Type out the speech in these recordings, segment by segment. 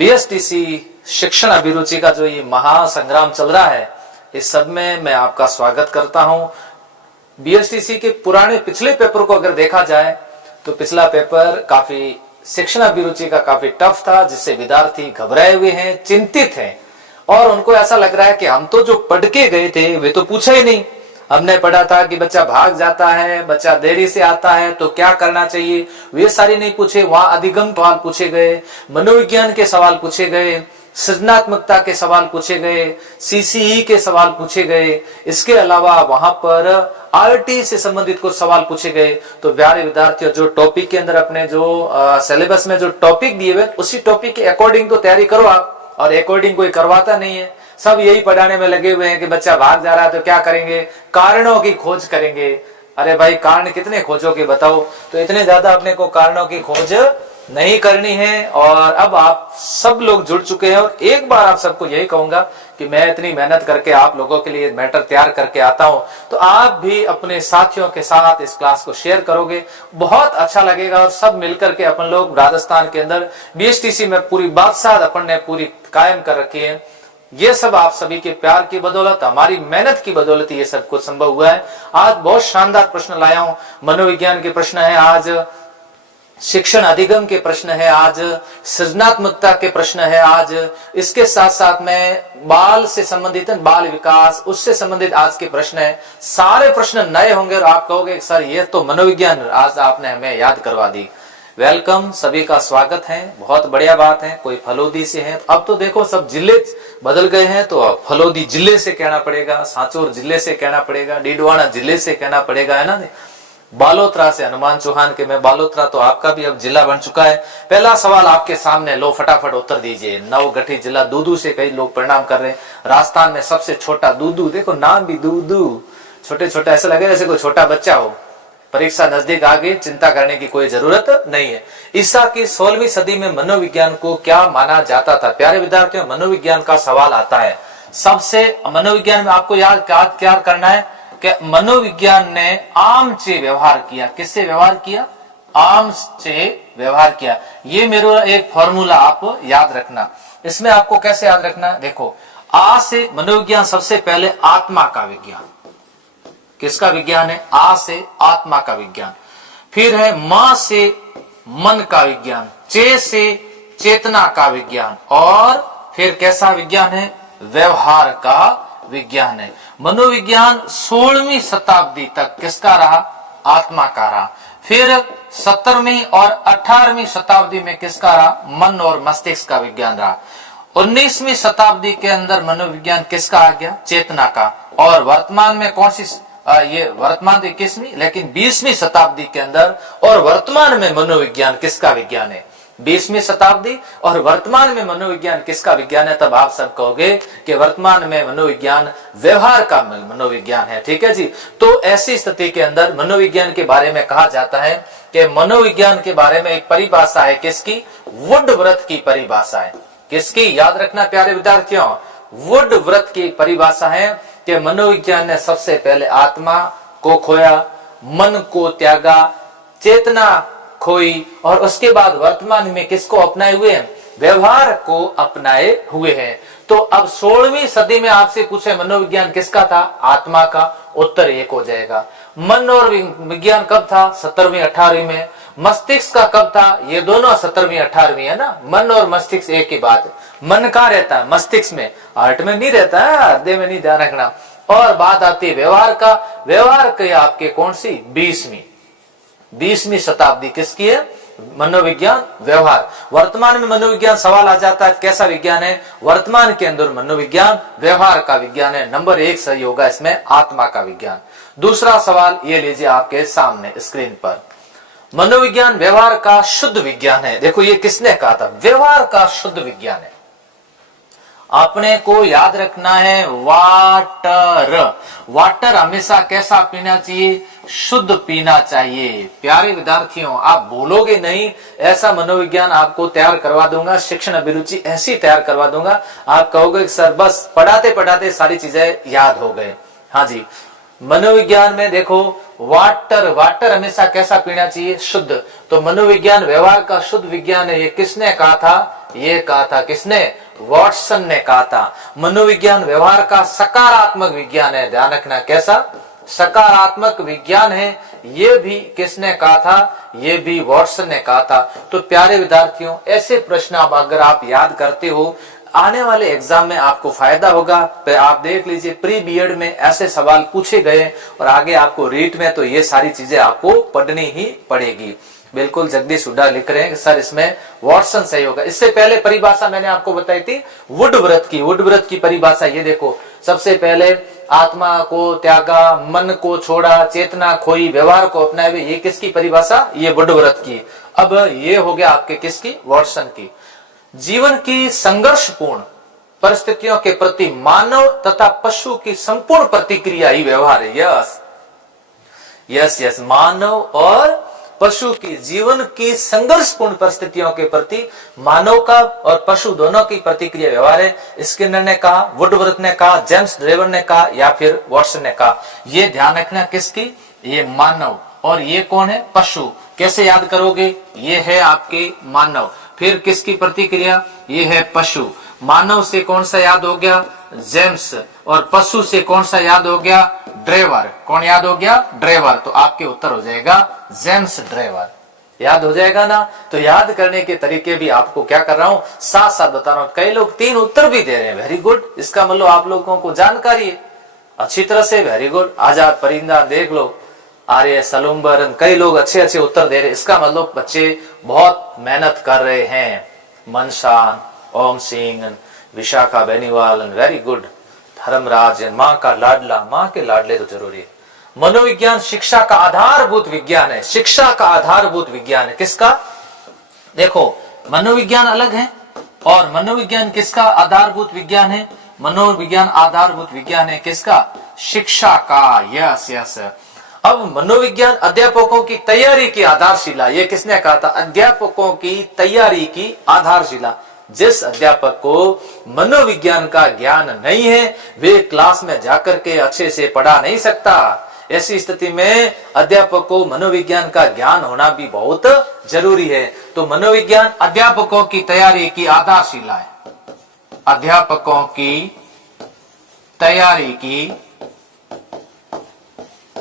BSTC शिक्षण अभिरुचि का जो ये महासंग्राम चल रहा है, इस सब में मैं आपका स्वागत करता हूं। बीएसटीसी के पुराने पिछले पेपर को अगर देखा जाए तो पिछला पेपर काफी शिक्षण अभिरुचि का काफी टफ था, जिससे विद्यार्थी घबराए हुए हैं, चिंतित हैं और उनको ऐसा लग रहा है कि हम तो जो पढ़ के गए थे वे तो पूछा ही नहीं। हमने पढ़ा था कि बच्चा भाग जाता है, बच्चा देरी से आता है तो क्या करना चाहिए, वे सारे नहीं पूछे। वहां अधिगम सवाल पूछे गए, मनोविज्ञान के सवाल पूछे गए, सृजनात्मकता के सवाल पूछे गए, सीसीई के सवाल पूछे गए। इसके अलावा वहां पर आरटी से संबंधित कुछ सवाल पूछे गए। तो प्यारे विद्यार्थियों, जो टॉपिक के अंदर अपने जो सिलेबस में जो टॉपिक दिए हुए उसी टॉपिक के अकॉर्डिंग तो तैयारी करो आप, और अकॉर्डिंग कोई करवाता नहीं है। सब यही पढ़ाने में लगे हुए हैं कि बच्चा भाग जा रहा है तो क्या करेंगे, कारणों की खोज करेंगे। अरे भाई, कारण कितने खोजोगे बताओ। तो इतने ज्यादा अपने को कारणों की खोज नहीं करनी है। और अब आप सब लोग जुड़ चुके हैं और एक बार आप सबको यही कहूंगा कि मैं इतनी मेहनत करके आप लोगों के लिए मैटर तैयार करके आता हूं, तो आप भी अपने साथियों के साथ इस क्लास को शेयर करोगे, बहुत अच्छा लगेगा। और सब मिलकर के अपन लोग राजस्थान के अंदर बीएसटीसी में पूरी बादशाह अपन ने पूरी कायम कर रखी है। ये सब आप सभी के प्यार की बदौलत, हमारी मेहनत की बदौलत ये सब कुछ संभव हुआ है। आज बहुत शानदार प्रश्न लाया हूं। मनोविज्ञान के प्रश्न है, आज शिक्षण अधिगम के प्रश्न है, आज सृजनात्मकता के प्रश्न है, आज इसके साथ साथ में बाल से संबंधित बाल विकास, उससे संबंधित आज के प्रश्न है। सारे प्रश्न नए होंगे और आप कहोगे सर ये तो मनोविज्ञान आज आपने हमें याद करवा दी। वेलकम, सभी का स्वागत है, बहुत बढ़िया बात है। कोई फलोदी से है, अब तो देखो सब जिले बदल गए हैं, तो अब फलोदी जिले से कहना पड़ेगा, सांचौर जिले से कहना पड़ेगा, डीडवाना जिले से कहना पड़ेगा, है ना। बालोतरा से हनुमान चौहान के मैं बालोतरा, तो आपका भी अब जिला बन चुका है। पहला सवाल आपके सामने, लो फटाफट उत्तर दीजिए। नवगठित जिला दूदू से कई लोग परिणाम कर रहे हैं। राजस्थान में सबसे छोटा दूदू, देखो नाम भी दूदू, छोटे छोटे ऐसा लगे जैसे कोई छोटा बच्चा हो। परीक्षा नजदीक आ गई, चिंता करने की कोई जरूरत नहीं है। ईसा की 16वीं सदी में मनोविज्ञान को क्या माना जाता था। प्यारे विद्यार्थियों, मनोविज्ञान का सवाल आता है। सबसे मनोविज्ञान में आपको याद क्या करना है कि मनोविज्ञान ने आम से व्यवहार किया। किससे व्यवहार किया? आम से व्यवहार किया। ये मेरा एक फॉर्मूला आप याद रखना। इसमें आपको कैसे याद रखना है, देखो, आ से मनोविज्ञान सबसे पहले आत्मा का विज्ञान। किसका विज्ञान है? आ से आत्मा का विज्ञान। फिर है म से मन का विज्ञान, चे से चेतना का विज्ञान, और फिर कैसा विज्ञान है? व्यवहार का विज्ञान है। मनोविज्ञान 16वीं शताब्दी तक किसका रहा? आत्मा का रहा। फिर 17वीं और 18वीं शताब्दी में किसका रहा? मन और मस्तिष्क का विज्ञान रहा। 19वीं शताब्दी के अंदर मनोविज्ञान किसका आ गया? चेतना का। और वर्तमान में कौन सी, ये वर्तमान 21वीं, लेकिन 20वीं शताब्दी के अंदर और वर्तमान में मनोविज्ञान किसका विज्ञान है? 20वीं शताब्दी और वर्तमान में मनोविज्ञान किसका विज्ञान है? तब आप सब कहोगे कि वर्तमान में मनोविज्ञान व्यवहार का मनोविज्ञान है। ठीक है जी। तो ऐसी स्थिति के अंदर मनोविज्ञान के बारे में कहा जाता है कि मनोविज्ञान के बारे में एक परिभाषा है, किसकी? वुडवर्थ की परिभाषा है। किसकी? याद रखना प्यारे विद्यार्थियों, वुडवर्थ की परिभाषा है कि मनोविज्ञान ने सबसे पहले आत्मा को खोया, मन को त्यागा, चेतना खोई, और उसके बाद वर्तमान में किसको अपनाए हुए हैं? व्यवहार को अपनाए हुए हैं। तो अब 16वीं सदी में आपसे पूछे मनोविज्ञान किसका था? आत्मा का। उत्तर एक हो जाएगा। मन और विज्ञान कब था? 17वीं 18वीं में। मस्तिष्क का कब था? ये दोनों 17वीं 18वीं है ना। मन और मस्तिष्क एक ही बात है। मन कहाँ रहता है? मस्तिष्क में, हार्ट में नहीं रहता है, हृदय में नहीं, ध्यान रखना। और बात आती है व्यवहार का। व्यवहार के आपके कौन सी? 20वीं शताब्दी किसकी है? मनोविज्ञान व्यवहार। वर्तमान में मनोविज्ञान सवाल आ जाता है, कैसा विज्ञान है? वर्तमान के अंदर मनोविज्ञान व्यवहार का विज्ञान है। नंबर 1 सही होगा इसमें, आत्मा का विज्ञान। दूसरा सवाल ये लीजिए आपके सामने स्क्रीन पर। मनोविज्ञान व्यवहार का शुद्ध विज्ञान है। देखो ये किसने कहा था? व्यवहार का शुद्ध विज्ञान है। अपने को याद रखना है वाटर। वाटर हमेशा कैसा पीना चाहिए? शुद्ध पीना चाहिए। प्यारे विद्यार्थियों, आप भूलोगे नहीं, ऐसा मनोविज्ञान आपको तैयार करवा दूंगा, शिक्षण अभिरुचि ऐसी तैयार करवा दूंगा, आप कहोगे सर बस पढ़ाते पढ़ाते सारी चीजें याद हो गए। हाँ जी, मनोविज्ञान में देखो वाटर हमेशा कैसा पीना चाहिए? शुद्ध। तो मनोविज्ञान व्यवहार का शुद्ध विज्ञान है, ये किसने कहा था? ये कहा था किसने? वॉटसन ने कहा था। मनोविज्ञान व्यवहार का सकारात्मक विज्ञान है। ध्यान रखना, कैसा? सकारात्मक विज्ञान है। ये भी किसने कहा था? ये भी वॉटसन ने कहा था। तो प्यारे विद्यार्थियों, ऐसे प्रश्न आप अगर आप याद करते हो, आने वाले एग्जाम में आपको फायदा होगा। आप देख लीजिए, प्री बीएड में ऐसे सवाल पूछे गए और आगे आपको रीट में तो ये सारी चीजें आपको पढ़नी ही पड़ेगी। बिल्कुल जगदीश हुड्डा लिख रहे हैं सर इसमें वॉटसन सही होगा। इससे पहले परिभाषा मैंने आपको बताई थी वुडवर्थ की। वुडवर्थ की परिभाषा ये देखो, सबसे पहले आत्मा को त्यागा, मन को छोड़ा, चेतना खोई, व्यवहार को अपनाए, ये किसकी परिभाषा? ये वुडवर्थ की। अब ये हो गया आपके किसकी? वॉटसन की। जीवन की संघर्षपूर्ण परिस्थितियों के प्रति मानव तथा पशु की संपूर्ण प्रतिक्रिया ही व्यवहार है। यस यस यस, मानव और पशु की जीवन की संघर्षपूर्ण परिस्थितियों के प्रति मानव का और पशु दोनों की प्रतिक्रिया व्यवहार है। स्किनर ने कहा, वुडवर्थ ने कहा, जेम्स ड्रेवर ने कहा या फिर वॉटसन ने कहा। ये ध्यान रखना किसकी? ये मानव। और ये कौन है? पशु। कैसे याद करोगे? ये है आपके मानव। फिर किसकी प्रतिक्रिया? ये है पशु। मानव से कौन सा याद हो गया? जेम्स। और पशु से कौन सा याद हो गया? ड्रेवर। कौन याद हो गया? ड्रेवर। तो आपके उत्तर हो जाएगा जेम्स ड्रेवर। याद हो जाएगा ना? तो याद करने के तरीके भी आपको क्या कर रहा हूं, साथ साथ बता रहा हूं। कई लोग 3 उत्तर भी दे रहे हैं, वेरी गुड। इसका मतलब आप लोगों को जानकारी है अच्छी तरह से, वेरी गुड। आजाद परिंदा देख लो, आर्य सलुम्बर, कई लोग अच्छे अच्छे उत्तर दे रहे। इसका मतलब बच्चे बहुत मेहनत कर रहे हैं। मनशान, ओम सिंह, विशाखा बेनीवाल, वेरी गुड। धर्मराज, माँ का लाडला, माँ के लाडले तो जरूरी है। मनोविज्ञान शिक्षा का आधारभूत विज्ञान है। शिक्षा का आधारभूत विज्ञान है। किसका? देखो, मनोविज्ञान अलग है और मनोविज्ञान किसका आधारभूत विज्ञान है? मनोविज्ञान आधारभूत विज्ञान है किसका? शिक्षा का। Yes yes. अब मनोविज्ञान अध्यापकों की तैयारी की आधारशिला, ये किसने कहा था? अध्यापकों की तैयारी की आधारशिला। जिस अध्यापक को मनोविज्ञान का ज्ञान नहीं है, वे क्लास में जाकर के अच्छे से पढ़ा नहीं सकता। ऐसी स्थिति में अध्यापक को मनोविज्ञान का ज्ञान होना भी बहुत जरूरी है। तो मनोविज्ञान अध्यापकों की तैयारी की आधारशिला है। अध्यापकों की तैयारी की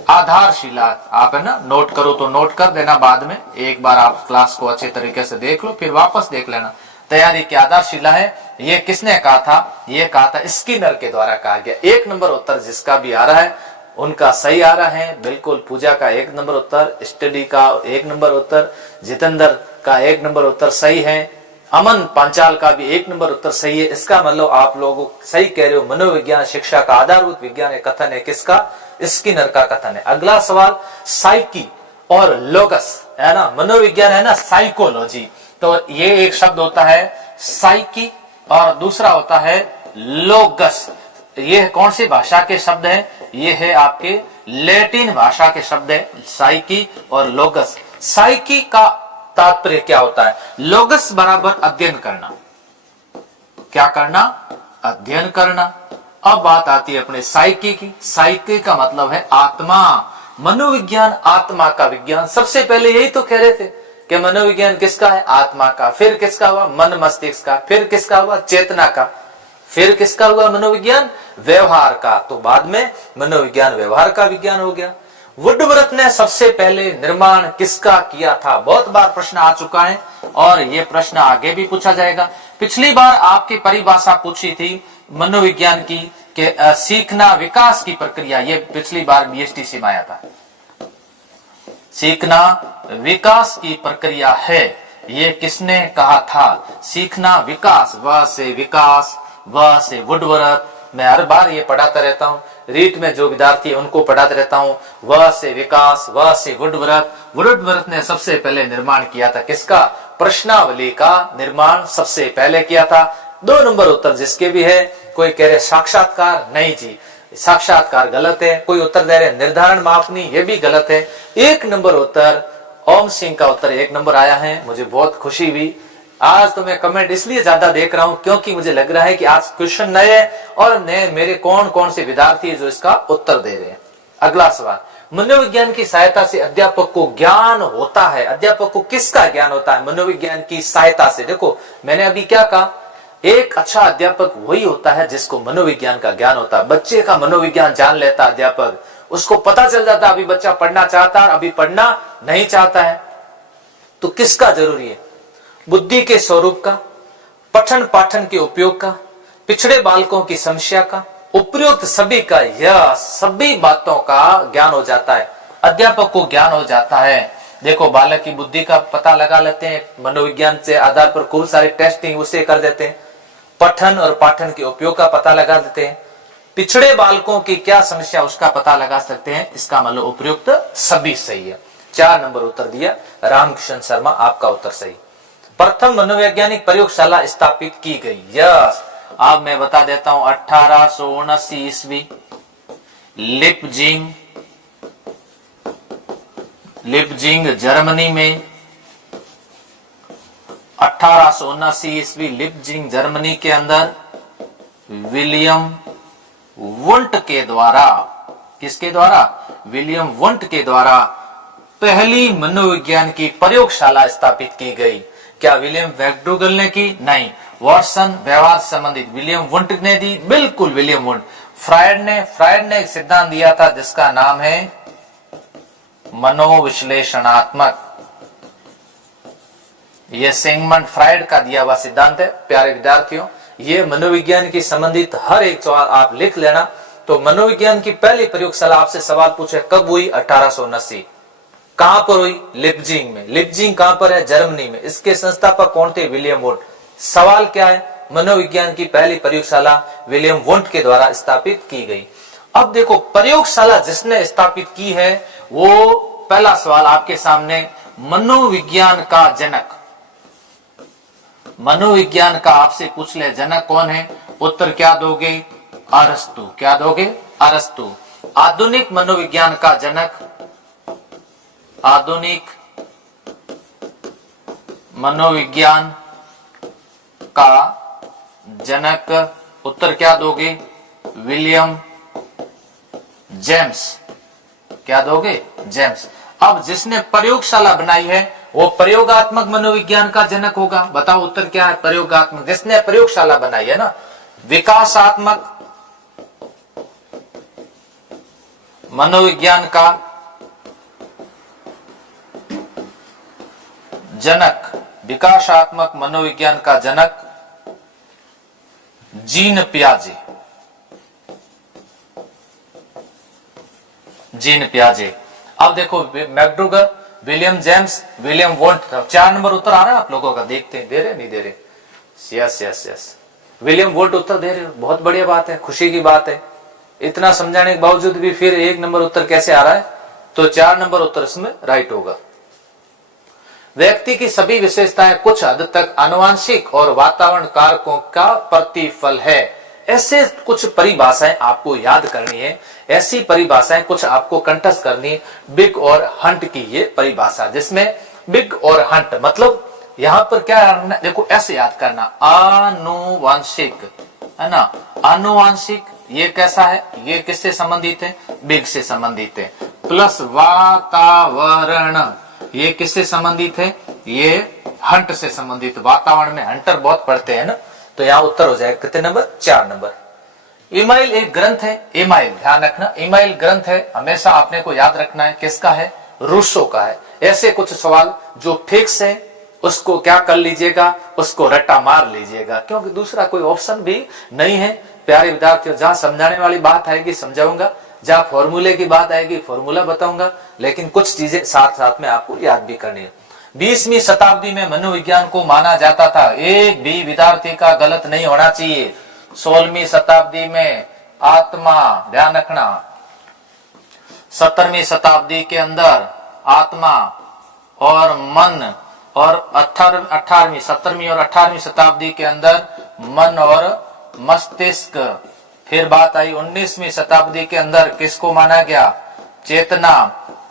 आधारशिला। आप है ना, नोट करो तो नोट कर देना, बाद में एक बार आप क्लास को अच्छे तरीके से देख लो, फिर वापस देख लेना। तैयारी की आधारशिला है, ये किसने कहा था? ये कहा था स्किनर के द्वारा कहा गया। 1 नंबर उत्तर जिसका भी आ रहा है उनका सही आ रहा है। बिल्कुल, पूजा का 1 नंबर उत्तर, स्टडी का 1 नंबर उत्तर, जितेंद्र का 1 नंबर उत्तर सही है, अमन पांचाल का भी 1 नंबर उत्तर सही है। इसका मतलब आप लोग सही कह रहे हो, मनोविज्ञान शिक्षा का आधारभूत विज्ञान है। कथन है किसका? स्किनर का कथन है। अगला सवाल, साइकी और लोगस है ना, मनोविज्ञान है ना साइकोलॉजी। तो ये एक शब्द होता है साइकी और दूसरा होता है लोगस। ये कौन सी भाषा के शब्द हैं? ये है आपके लैटिन भाषा के शब्द है, साइकी और लोगस। साइकी का तात्पर्य क्या होता है? लोगस बराबर अध्ययन करना। क्या करना? अध्ययन करना। अब बात आती है अपने साइकी की। साइकी का मतलब है आत्मा। मनोविज्ञान आत्मा का विज्ञान। सबसे पहले यही तो कह रहे थे कि मनोविज्ञान किसका है? आत्मा का। फिर किसका हुआ? मन मस्तिष्क का। फिर किसका हुआ? चेतना का। फिर किसका हुआ? मनोविज्ञान व्यवहार का। तो बाद में मनोविज्ञान व्यवहार का विज्ञान हो गया। वुडवर्थ ने सबसे पहले निर्माण किसका किया था? बहुत बार प्रश्न आ चुका है और ये प्रश्न आगे भी पूछा जाएगा। पिछली बार आपकी परिभाषा पूछी थी मनोविज्ञान की कि सीखना विकास की प्रक्रिया। ये पिछली बार बीएसटीसी में आया था। सीखना विकास की प्रक्रिया है, ये किसने कहा था? सीखना विकास। व से विकास, व से वुडवर्थ। मैं हर बार ये पढ़ाता रहता हूँ, रीट में जो विद्यार्थी है उनको पढ़ाता रहता हूँ। व से विकास, व से वुडवर्थ। वुडवर्थ ने सबसे पहले निर्माण किया था किसका? प्रश्नावली का निर्माण सबसे पहले किया था। 2 नंबर उत्तर जिसके भी है। कोई कह रहे साक्षात्कार, नहीं जी, साक्षात्कार गलत है। कोई उत्तर दे रहे निर्धारण मापनी, ये भी गलत है। 1 नंबर उत्तर ओम सिंह का उत्तर 1 नंबर आया है। मुझे बहुत खुशी हुई। आज तो मैं कमेंट इसलिए ज्यादा देख रहा हूं क्योंकि मुझे लग रहा है कि आज क्वेश्चन नए और नए मेरे कौन कौन से विद्यार्थी जो इसका उत्तर दे रहे हैं। अगला सवाल, मनोविज्ञान की सहायता से अध्यापक को ज्ञान होता है। अध्यापक को किसका ज्ञान होता है? मनोविज्ञान की सहायता से। देखो मैंने अभी क्या कहा, एक अच्छा अध्यापक वही होता है जिसको मनोविज्ञान का ज्ञान होता है। बच्चे का मनोविज्ञान जान लेता अध्यापक, उसको पता चल जाता अभी बच्चा पढ़ना चाहता है, अभी पढ़ना नहीं चाहता है। तो किसका जरूरी है? बुद्धि के स्वरूप का, पठन पाठन के उपयोग का, पिछड़े बालकों की समस्या का, उपयुक्त सभी का, यह सभी बातों का ज्ञान हो जाता है। अध्यापक को ज्ञान हो जाता है। देखो बालक की बुद्धि का पता लगा लेते हैं, मनोविज्ञान से आधार पर खूब सारे टेस्टिंग उससे कर देते हैं। पठन और पाठन के उपयोग का पता लगा देते हैं। पिछड़े बालकों की क्या समस्या उसका पता लगा सकते हैं। इसका मतलब उपयुक्त सभी सही है। 4 नंबर उत्तर दिया रामकिशन शर्मा, आपका उत्तर सही। प्रथम मनोवैज्ञानिक प्रयोगशाला स्थापित की गई। यस, अब मैं बता देता हूं 1879 ईस्वी लिपजिंग जर्मनी में। 1879 ईस्वी लिपजिंग जर्मनी के अंदर विलियम वुंट के द्वारा, किसके द्वारा? विलियम वुंट के द्वारा पहली मनोविज्ञान की प्रयोगशाला स्थापित की गई। क्या विलियम मैकडूगल ने की? नहीं। वॉटसन व्यवहार संबंधित विलियम वुंट ने दी? बिल्कुल विलियम वुंट। फ्रायड ने एक सिद्धांत दिया था जिसका नाम है मनोविश्लेषणात्मक। यह सिगमंड फ्रायड का दिया हुआ सिद्धांत है। प्यारे विद्यार्थियों, ये मनोविज्ञान की संबंधित हर एक सवाल आप लिख लेना। तो मनोविज्ञान की पहली प्रयोगशाला आपसे सवाल पूछे कब हुई? 1879। कहां पर हुई? लिपजिंग में। लिपजिंग कहां पर है? जर्मनी में। इसके संस्थापक कौन थे? William Wundt. सवाल क्या है? मनोविज्ञान की पहली प्रयोगशाला विलियम वुंट के द्वारा स्थापित की गई। अब देखो प्रयोगशाला जिसने स्थापित की है वो, पहला सवाल आपके सामने, मनोविज्ञान का जनक, मनोविज्ञान का आपसे पूछ ले जनक कौन है? उत्तर क्या दोगे? अरस्तु। क्या दोगे? अरस्तु। आधुनिक मनोविज्ञान का जनक, आधुनिक मनोविज्ञान का जनक, उत्तर क्या दोगे? William James. क्या दोगे? जेम्स। अब जिसने प्रयोगशाला बनाई है वो प्रयोगात्मक मनोविज्ञान का जनक होगा। बताओ उत्तर क्या है? प्रयोगात्मक। जिसने प्रयोगशाला बनाई है ना, विकासात्मक मनोविज्ञान का जनक, विकासात्मक मनोविज्ञान का जनक जीन पियाजे। जीन पियाजे। अब देखो McDougall, William James, William Wundt. 4 number उत्तर आ रहा है आप लोगों का? देखते हैं दे रहे नहीं दे रहे। Yes yes yes, William Wundt उत्तर दे रहे। बहुत बढ़िया बात है, खुशी की बात है। इतना समझाने के बावजूद भी फिर 1 नंबर उत्तर कैसे आ रहा है? तो 4 नंबर उत्तर इसमें राइट होगा। व्यक्ति की सभी विशेषताएं कुछ हद तक आनुवंशिक और वातावरण कारकों का प्रतिफल है। ऐसे कुछ परिभाषाएं आपको याद करनी है, ऐसी परिभाषाएं कुछ आपको कंठस्थ करनी है। बिग और हंट की ये परिभाषा, जिसमें बिग और हंट मतलब यहां पर क्या करना, देखो ऐसे याद करना, आनुवंशिक है ना। आनुवंशिक ये कैसा है? ये किससे संबंधित है? बिग से संबंधित है। प्लस वातावरण, ये किससे संबंधित है? ये हंट से संबंधित। वातावरण में हंटर बहुत पढ़ते हैं ना, तो यहां उत्तर हो जाएगा कितने नंबर? 4 नंबर। ईमाइल एक ग्रंथ है। ईमाइल ध्यान रखना, ईमाइल ग्रंथ है, हमेशा आपने को याद रखना है। किसका है? रूसो का है। ऐसे कुछ सवाल जो फिक्स है उसको क्या कर लीजिएगा? उसको रट्टा मार लीजिएगा, क्योंकि दूसरा कोई ऑप्शन भी नहीं है। प्यारे विद्यार्थियों, जहां समझाने वाली बात आएगी समझाऊंगा, जहां फॉर्मूले की बात आएगी फॉर्मूला बताऊंगा, लेकिन कुछ चीजें साथ साथ में आपको याद भी करनी है। 20वीं शताब्दी में मनोविज्ञान को माना जाता था, एक भी विद्यार्थी का गलत नहीं होना चाहिए। 16वीं शताब्दी में आत्मा, ध्यान रखना, 17वीं शताब्दी के अंदर आत्मा और मन, और 18वीं 17वीं और 18वीं शताब्दी के अंदर मन और मस्तिष्क। फिर बात आई 19वीं शताब्दी के अंदर किसको माना गया? चेतना।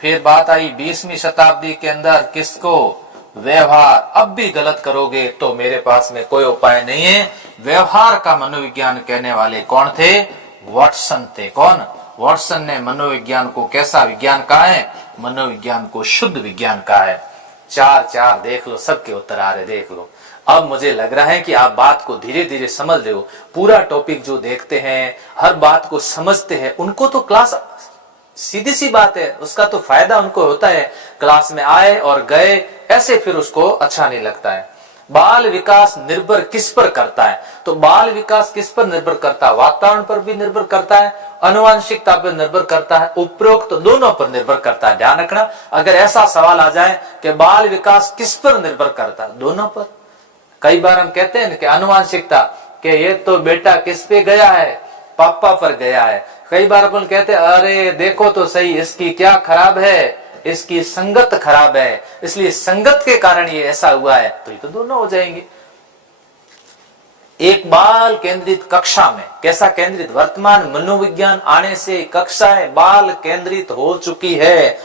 फिर बात आई 20वीं शताब्दी के अंदर किसको? व्यवहार। अब भी गलत करोगे तो मेरे पास में कोई उपाय नहीं है। व्यवहार का मनोविज्ञान कहने वाले कौन थे? वाटसन थे। कौन? वॉटसन ने मनोविज्ञान को कैसा विज्ञान कहा है? मनोविज्ञान को शुद्ध विज्ञान कहा है। 4 देख लो, सबके उत्तर आ रहे, देख लो। अब मुझे लग रहा है कि आप बात को धीरे धीरे समझ रहे हो। पूरा टॉपिक जो देखते हैं, हर बात को समझते हैं, उनको तो क्लास सीधी सी बात है, उसका तो फायदा उनको होता है। क्लास में आए और गए ऐसे फिर उसको अच्छा नहीं लगता है। बाल विकास निर्भर किस पर करता है? तो बाल विकास किस पर निर्भर करता है? वातावरण पर भी निर्भर करता है, आनुवंशिकता पर निर्भर करता है, उपरोक्त दोनों पर निर्भर करता है। ध्यान रखना, अगर ऐसा सवाल आ जाए कि बाल विकास किस पर निर्भर करता है, दोनों पर। कई बार हम कहते हैं कि आनुवंशिकता, कि ये तो बेटा किस पे गया है? पापा पर गया है। कई बार अपन कहते हैं अरे देखो तो सही, इसकी क्या खराब है, इसकी संगत खराब है, इसलिए संगत के कारण ये ऐसा हुआ है। तो ये तो दोनों हो जाएंगे। एक बाल केंद्रित कक्षा में कैसा केंद्रित? वर्तमान मनोविज्ञान आने से कक्षाएं बाल केंद्रित हो चुकी है।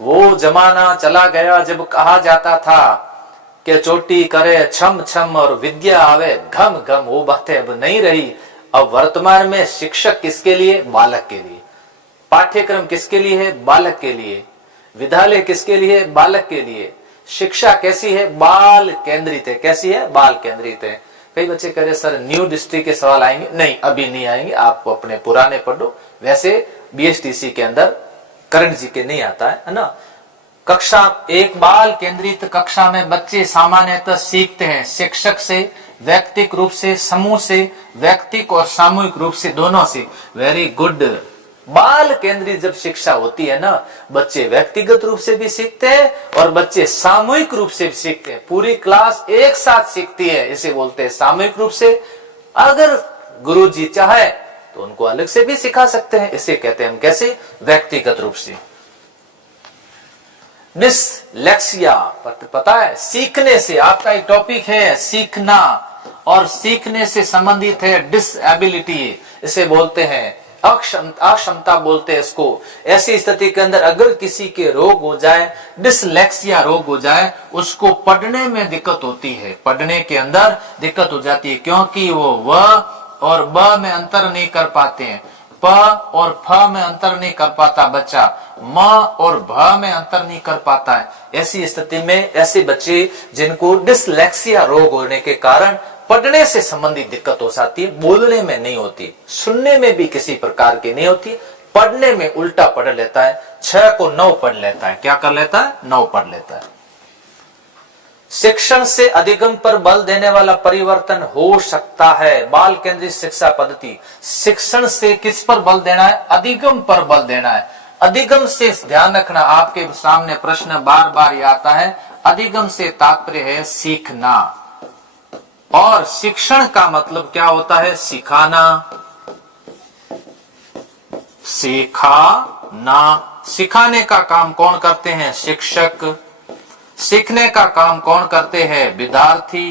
वो जमाना चला गया जब कहा जाता था कि चोटी करे छम छम और विद्या आवे घम घम, वो बातें अब नहीं रही। अब वर्तमान में शिक्षक किसके लिए? बालक के लिए। पाठ्यक्रम किसके लिए है? बालक के लिए। विद्यालय किसके लिए? बालक के लिए। शिक्षा कैसी है? बाल केंद्रित है। कैसी है? बाल केंद्रित है। कई बच्चे कह रहे सर न्यू डिस्ट्रिक्ट के सवाल आएंगे? नहीं, अभी नहीं आएंगे, आप अपने पुराने पढ़ो। वैसे बीएसटीसी के अंदर करण जी के नहीं आता है ना। कक्षा एक बाल केंद्रित कक्षा में बच्चे सामान्यतः सीखते हैं शिक्षक से, व्यक्तिगत रूप से, समूह से, व्यक्तिगत और सामूहिक रूप से, दोनों से। Very good. बाल केंद्रित जब शिक्षा होती है ना, बच्चे व्यक्तिगत रूप से भी सीखते हैं और बच्चे सामूहिक रूप से भी सीखते हैं। पूरी क्लास एक साथ सीखती है, इसे बोलते हैं सामूहिक रूप से। अगर गुरुजी चाहे तो उनको अलग से भी सिखा सकते हैं, इसे कहते हैं हम कैसे? व्यक्तिगत रूप से। डिसलेक्सिया पता है? सीखने से, आपका एक टॉपिक है सीखना, और सीखने से संबंधित है डिसएबिलिटी, इसे बोलते हैं अक्षमता बोलते हैं इसको। ऐसी स्थिति के अंदर अगर किसी के रोग हो जाए, डिसलेक्सिया रोग हो जाए, उसको पढ़ने में दिक्कत होती है, पढ़ने के अंदर दिक्कत हो जाती है, क्योंकि वो व और ब में अंतर नहीं कर पाते हैं, प और फ में अंतर नहीं कर पाता बच्चा, म और भ में अंतर नहीं कर पाता है। ऐसी स्थिति में ऐसे बच्चे जिनको डिसलेक्सिया रोग होने के कारण पढ़ने से संबंधित दिक्कत हो जाती है, बोलने में नहीं होती, सुनने में भी किसी प्रकार की नहीं होती, पढ़ने में उल्टा पढ़ लेता है, 6 को 9 पढ़ लेता है। क्या कर लेता है? 9 पढ़ लेता है। शिक्षण से अधिगम पर बल देने वाला परिवर्तन हो सकता है। बाल केंद्रित शिक्षा पद्धति, शिक्षण से किस पर बल देना है? अधिगम पर बल देना है। अधिगम से ध्यान रखना, आपके सामने प्रश्न बार बार ये आता है। अधिगम से तात्पर्य है सीखना, और शिक्षण का मतलब क्या होता है? सिखाना, सिखाना। सिखाने का काम कौन करते हैं? शिक्षक। सीखने का काम कौन करते हैं? विद्यार्थी,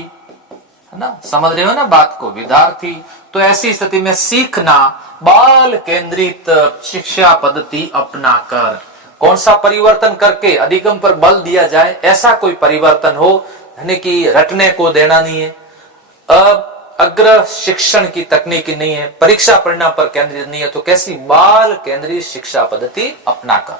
है ना। समझ रहे हो ना बात को? विद्यार्थी। तो ऐसी स्थिति में सीखना, बाल केंद्रित शिक्षा पद्धति अपनाकर, कौन सा परिवर्तन करके अधिगम पर बल दिया जाए? ऐसा कोई परिवर्तन हो, यानी कि रटने को देना नहीं है, अब अग्र शिक्षण की तकनीकी नहीं है, परीक्षा परिणाम पर केंद्रित नहीं है, तो कैसी? बाल केंद्रित शिक्षा पद्धति अपनाकर।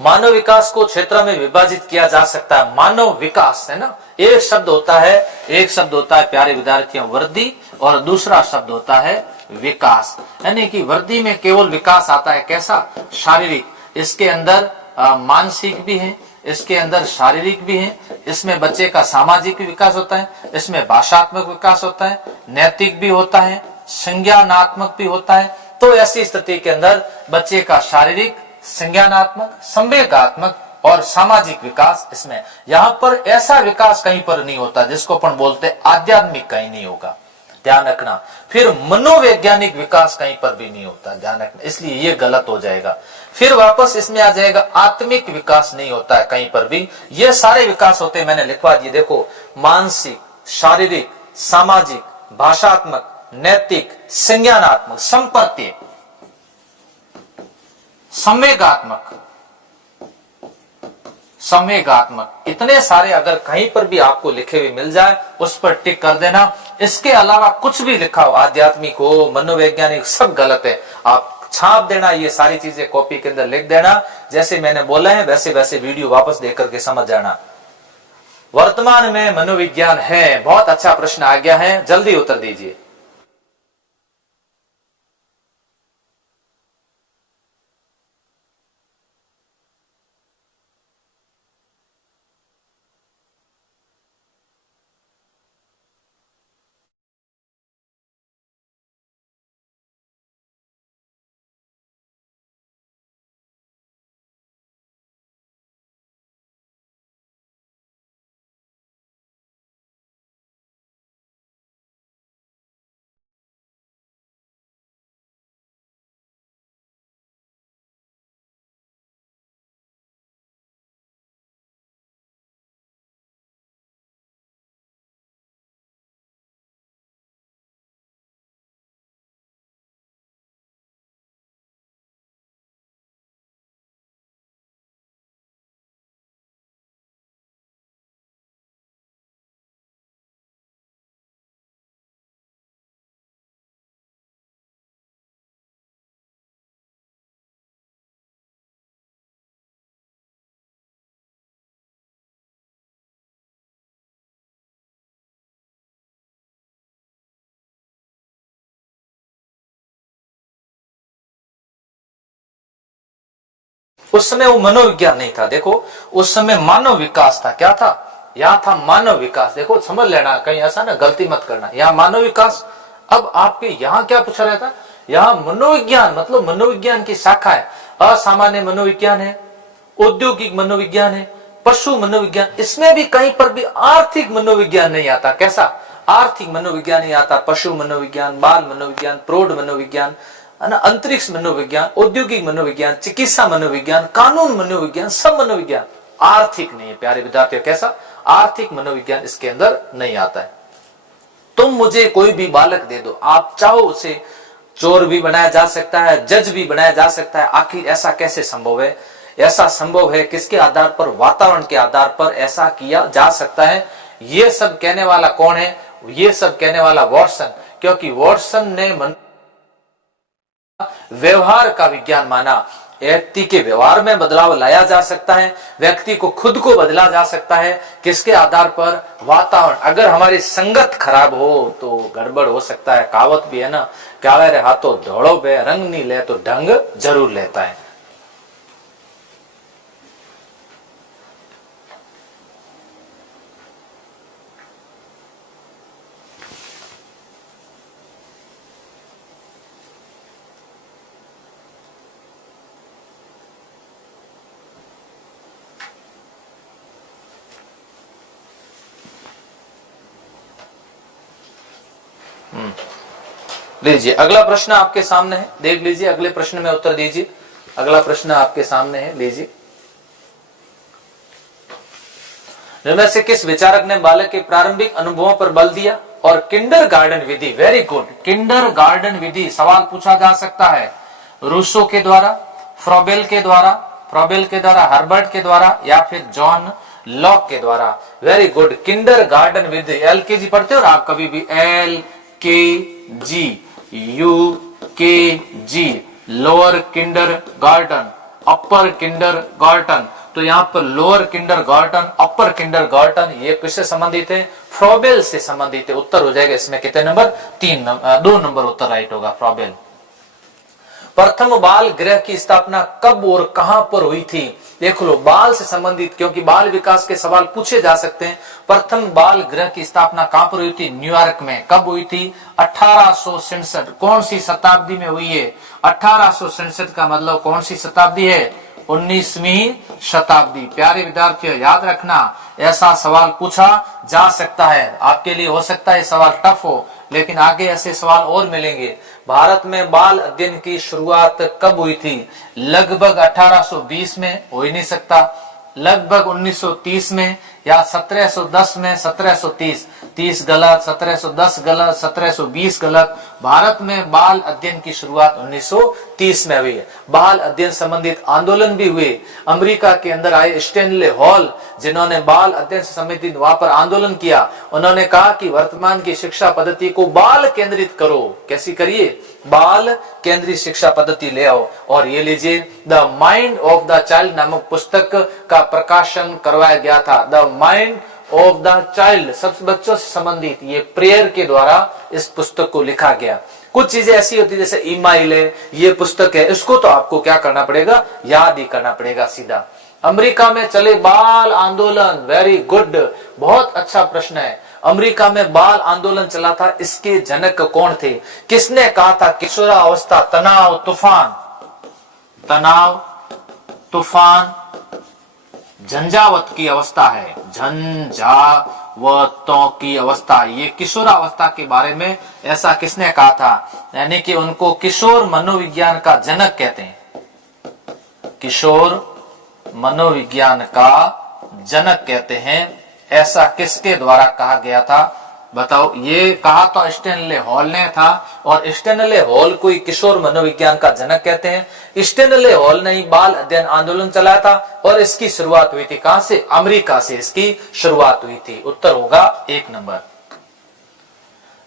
मानव विकास को क्षेत्र में विभाजित किया जा सकता है। मानव विकास है ना, एक शब्द होता है प्यारे विद्यार्थियों वृद्धि, और दूसरा शब्द होता है विकास। यानी कि वृद्धि में केवल विकास आता है, कैसा? शारीरिक। इसके अंदर मानसिक भी है, इसके अंदर शारीरिक भी है, इसमें बच्चे का सामाजिक विकास होता है, इसमें भाषात्मक विकास होता है, नैतिक भी होता है, संज्ञानात्मक भी होता है। तो ऐसी स्थिति के अंदर बच्चे का शारीरिक, संज्ञानात्मक, संवेगात्मक और सामाजिक विकास इसमें। यहाँ पर ऐसा विकास कहीं पर नहीं होता जिसको अपन बोलते आध्यात्मिक, कहीं नहीं होगा, ध्यान रखना। फिर मनोवैज्ञानिक विकास कहीं पर भी नहीं होता, ध्यान रखना, इसलिए ये गलत हो जाएगा। फिर वापस इसमें आ जाएगा आत्मिक विकास नहीं होता है कहीं पर भी। ये सारे विकास होते हैं, मैंने लिखवा दिए, देखो, मानसिक, शारीरिक, सामाजिक, भाषात्मक, नैतिक, संज्ञानात्मक, संपत्ति, संवेगात्मक, संवेगात्मक, इतने सारे अगर कहीं पर भी आपको लिखे हुए मिल जाए उस पर टिक कर देना। इसके अलावा कुछ भी लिखा हो, आध्यात्मिक हो, मनोवैज्ञानिक, सब गलत है, आप छाप देना, ये सारी चीजें कॉपी के अंदर लिख देना। जैसे मैंने बोला है वैसे वैसे वीडियो वापस देख करके समझ जाना। वर्तमान में मनोविज्ञान है, बहुत अच्छा प्रश्न आ गया है, जल्दी उत्तर दीजिए। उस समय वो मनोविज्ञान नहीं था, देखो उस समय मानव विकास था। क्या था? यहाँ था मानव विकास। देखो समझ लेना, कहीं ऐसा ना गलती मत करना, यहाँ मानव विकास। अब आपके यहाँ क्या पूछा रहता, यहाँ मनोविज्ञान, मतलब मनोविज्ञान की शाखा है। असामान्य मनोविज्ञान है, औद्योगिक मनोविज्ञान है, पशु मनोविज्ञान। इसमें भी कहीं पर भी आर्थिक मनोविज्ञान नहीं आता। कैसा? आर्थिक मनोविज्ञान नहीं आता। पशु मनोविज्ञान, बाल मनोविज्ञान, प्रौढ़ मनोविज्ञान, है ना, अंतरिक्ष मनोविज्ञान, औद्योगिक मनोविज्ञान, चिकित्सा मनोविज्ञान, कानून मनोविज्ञान, सब मनोविज्ञान। आर्थिक नहीं है प्यारे विद्यार्थियों। कैसा? आर्थिक मनोविज्ञान इसके अंदर नहीं आता है। तुम मुझे कोई भी बालक दे दो, आप चाहो उसे चोर भी बनाया जा सकता है, जज भी बनाया जा सकता है। आखिर ऐसा कैसे संभव है? ऐसा संभव है किसके आधार पर? वातावरण के आधार पर ऐसा किया जा सकता है। ये सब कहने वाला कौन है? ये सब कहने वाला वॉटसन, क्योंकि वॉटसन ने व्यवहार का विज्ञान माना। व्यक्ति के व्यवहार में बदलाव लाया जा सकता है, व्यक्ति को खुद को बदला जा सकता है। किसके आधार पर? वातावरण। अगर हमारी संगत खराब हो तो गड़बड़ हो सकता है। कहावत भी है ना, क्या रे हाथों धोड़ो बे रंग नहीं ले तो ढंग जरूर लेता है। लीजिए अगला प्रश्न आपके सामने है, देख लीजिए, अगले प्रश्न में उत्तर दीजिए। अगला प्रश्न आपके सामने है, लीजिए। इनमें से किस विचारक ने बालक के प्रारंभिक अनुभवों पर बल दिया? और किंडरगार्टन विधि, वेरी गुड, किंडरगार्टन विधि सवाल पूछा जा सकता है। रूसो के द्वारा, फ्रोबेल के द्वारा, हर्बर्ट के द्वारा, या फिर जॉन लॉक के द्वारा। वेरी गुड, किंडरगार्टन विधि। एलकेजी पढ़ते हो और आप कभी भी LKG, UKG, लोअर किंडरगार्टन, अपर किंडरगार्टन। तो यहाँ पर लोअर किंडरगार्टन, अपर किंडरगार्टन, ये किससे संबंधित है? फ्रोबेल से संबंधित है। उत्तर हो जाएगा इसमें कितने नंबर? 2 नंबर उत्तर राइट होगा, फ्रोबेल। प्रथम बाल गृह की स्थापना कब और कहां पर हुई थी? देख लो, बाल से संबंधित, क्योंकि बाल विकास के सवाल पूछे जा सकते हैं। प्रथम बाल गृह की स्थापना कहां पर हुई थी? न्यूयॉर्क में। कब हुई थी? 1867। कौन सी शताब्दी में हुई है? 1867 का मतलब कौन सी शताब्दी है? 19वीं शताब्दी। प्यारे विद्यार्थियों याद रखना, ऐसा सवाल पूछा जा सकता है। आपके लिए हो सकता है सवाल टफ हो, लेकिन आगे ऐसे सवाल और मिलेंगे। भारत में बाल अध्ययन की शुरुआत कब हुई थी? लगभग 1820 में। हो ही नहीं सकता, लगभग 1930 में या 1710 में 1730, 30 गलत, 1710 गलत, 1720 गलत। भारत में बाल अध्ययन की शुरुआत 1930 में हुई है। बाल अध्ययन संबंधित आंदोलन भी हुए। अमेरिका के अंदर आए स्टैनले हॉल, जिन्होंने बाल अध्ययन से संबंधित वहां पर आंदोलन किया। उन्होंने कहा कि वर्तमान की शिक्षा पद्धति को बाल केंद्रित करो। कैसी करिए? बाल केंद्रित शिक्षा पद्धति ले आओ। और ये लीजिए, the mind of the child नामक पुस्तक का प्रकाशन करवाया गया था। The mind of the child, सब बच्चों से संबंधित, ये प्रेयर के द्वारा इस पुस्तक को लिखा गया। कुछ चीजें ऐसी होती है जैसे ईमाइल है, ये पुस्तक है, इसको तो आपको क्या करना पड़ेगा? याद ही करना पड़ेगा सीधा। अमेरिका में चले बाल आंदोलन, वेरी गुड, बहुत अच्छा प्रश्न है। अमेरिका में बाल आंदोलन चला था, इसके जनक कौन थे? किसने कहा था किशोरावस्था तनाव तूफान झंझावत की अवस्था है, झंझावतों की अवस्था, ये किशोरावस्था के बारे में ऐसा किसने कहा था? यानी कि उनको किशोर मनोविज्ञान का जनक कहते हैं। किशोर मनोविज्ञान का जनक कहते हैं, ऐसा किसके द्वारा कहा गया था? बताओ। ये कहा तो स्टैनले हॉल ने था, और स्टैनले हॉल को ही किशोर मनोविज्ञान का जनक कहते हैं। स्टैनले हॉल ने ही बाल अध्ययन आंदोलन चलाया था, और इसकी शुरुआत हुई थी कहां से? अमेरिका से इसकी शुरुआत हुई थी। उत्तर होगा 1 नंबर।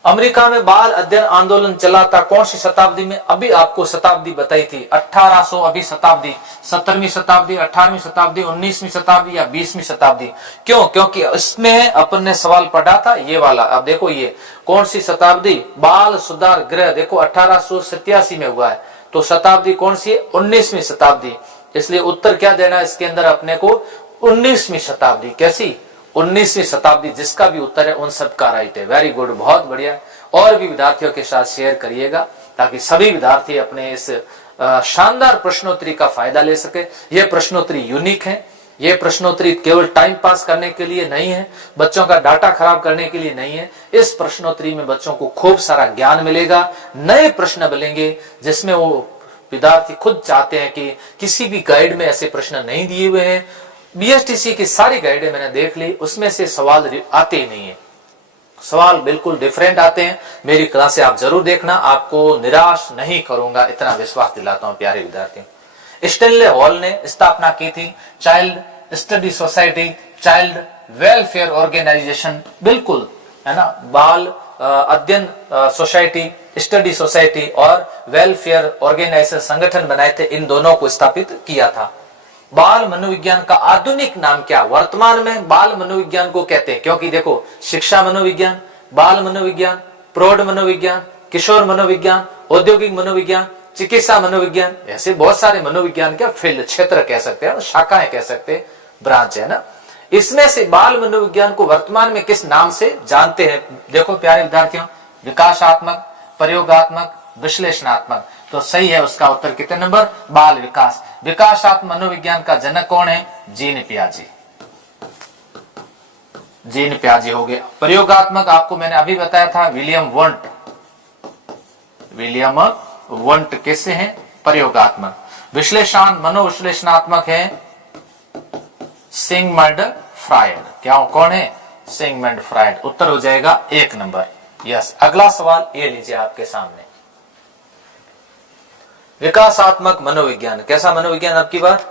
अमेरिका में बाल अध्ययन आंदोलन चला था कौन सी शताब्दी में? अभी आपको शताब्दी बताई थी, 1800, अभी शताब्दी 17वीं शताब्दी, 18वीं शताब्दी, 19वीं शताब्दी या 20वीं शताब्दी। क्यों? क्योंकि इसमें अपन ने सवाल पढ़ा था ये वाला। अब देखो ये कौन सी शताब्दी? बाल सुधार गृह, देखो 1887 में हुआ है, तो शताब्दी कौन सी है? 19वीं शताब्दी। इसलिए उत्तर क्या देना है इसके अंदर अपने को? 19वीं शताब्दी। कैसी? 19वीं शताब्दी। जिसका भी उत्तर है उन सब का राइट है। वेरी गुड, बहुत बढ़िया। और भी विद्यार्थियों के साथ शेयर करिएगा ताकि सभी विद्यार्थी अपने इस शानदार प्रश्नोत्तरी का फायदा ले सके। यह प्रश्नोत्तरी यूनिक है। यह प्रश्नोत्तरी केवल टाइम पास करने के लिए नहीं है, बच्चों का डाटा खराब करने के लिए नहीं है। इस प्रश्नोत्तरी में बच्चों को खूब सारा ज्ञान मिलेगा, नए प्रश्न मिलेंगे जिसमें वो विद्यार्थी खुद चाहते हैं कि किसी भी गाइड में ऐसे प्रश्न नहीं दिए हुए हैं। बीएसटीसी की सारी गाइडें मैंने देख ली, उसमें से सवाल आते ही नहीं है, सवाल बिल्कुल डिफरेंट आते हैं। मेरी क्लास से आप जरूर देखना, आपको निराश नहीं करूंगा, इतना विश्वास दिलाता हूं प्यारे विद्यार्थियों। स्टैनले हॉल ने स्थापना की थी child study society, child welfare organisation, बिल्कुल है ना, बाल अध्ययन सोसाइटी, स्टडी सोसाइटी और वेलफेयर ऑर्गेनाइजेशन संगठन बनाए थे, इन दोनों को स्थापित किया था। बाल मनोविज्ञान का आधुनिक नाम क्या? वर्तमान में बाल मनोविज्ञान को कहते हैं, क्योंकि देखो शिक्षा मनोविज्ञान, बाल मनोविज्ञान, प्रौढ़ मनोविज्ञान, किशोर मनोविज्ञान, औद्योगिक मनोविज्ञान, चिकित्सा मनोविज्ञान, ऐसे बहुत सारे मनोविज्ञान के फील्ड, क्षेत्र कह सकते हैं, शाखाएं कह सकते हैं, ब्रांच है ना। इसमें से बाल मनोविज्ञान को वर्तमान में किस नाम से जानते हैं? देखो प्यारे विद्यार्थियों, विकासात्मक, प्रयोगात्मक, विश्लेषणात्मक। तो सही है उसका उत्तर कितने नंबर? बाल विकास। विकासात्मक मनोविज्ञान का जनक कौन है? जीन पियाजे। जीन पियाजे हो गया। प्रयोगात्मक आपको मैंने अभी बताया था, विलियम वोंट। विलियम वोंट किससे हैं? प्रयोगात्मक। विश्लेषण मनोविश्लेषणात्मक है सिगमंड फ्रायड। क्या कौन है? Sigmund Freud. उत्तर हो जाएगा 1 नंबर। यस। अगला सवाल ये लीजिए आपके सामने, विकासात्मक मनोविज्ञान। कैसा मनोविज्ञान? आपकी बात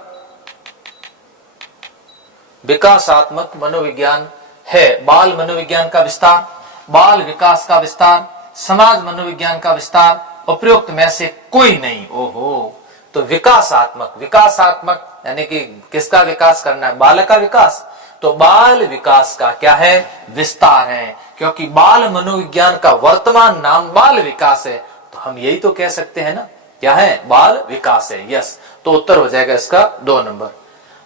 विकासात्मक मनोविज्ञान है बाल मनोविज्ञान का विस्तार, बाल विकास का विस्तार, समाज मनोविज्ञान का विस्तार, उपरोक्त में से कोई नहीं। ओहो, तो विकासात्मक, विकासात्मक यानी कि किसका विकास करना है? बालक का विकास। तो बाल विकास का क्या है? विस्तार है, क्योंकि बाल मनोविज्ञान का वर्तमान नाम बाल विकास है, तो हम यही तो कह सकते हैं ना, क्या है? बाल विकास है। यस। तो उत्तर हो जाएगा इसका 2 नंबर।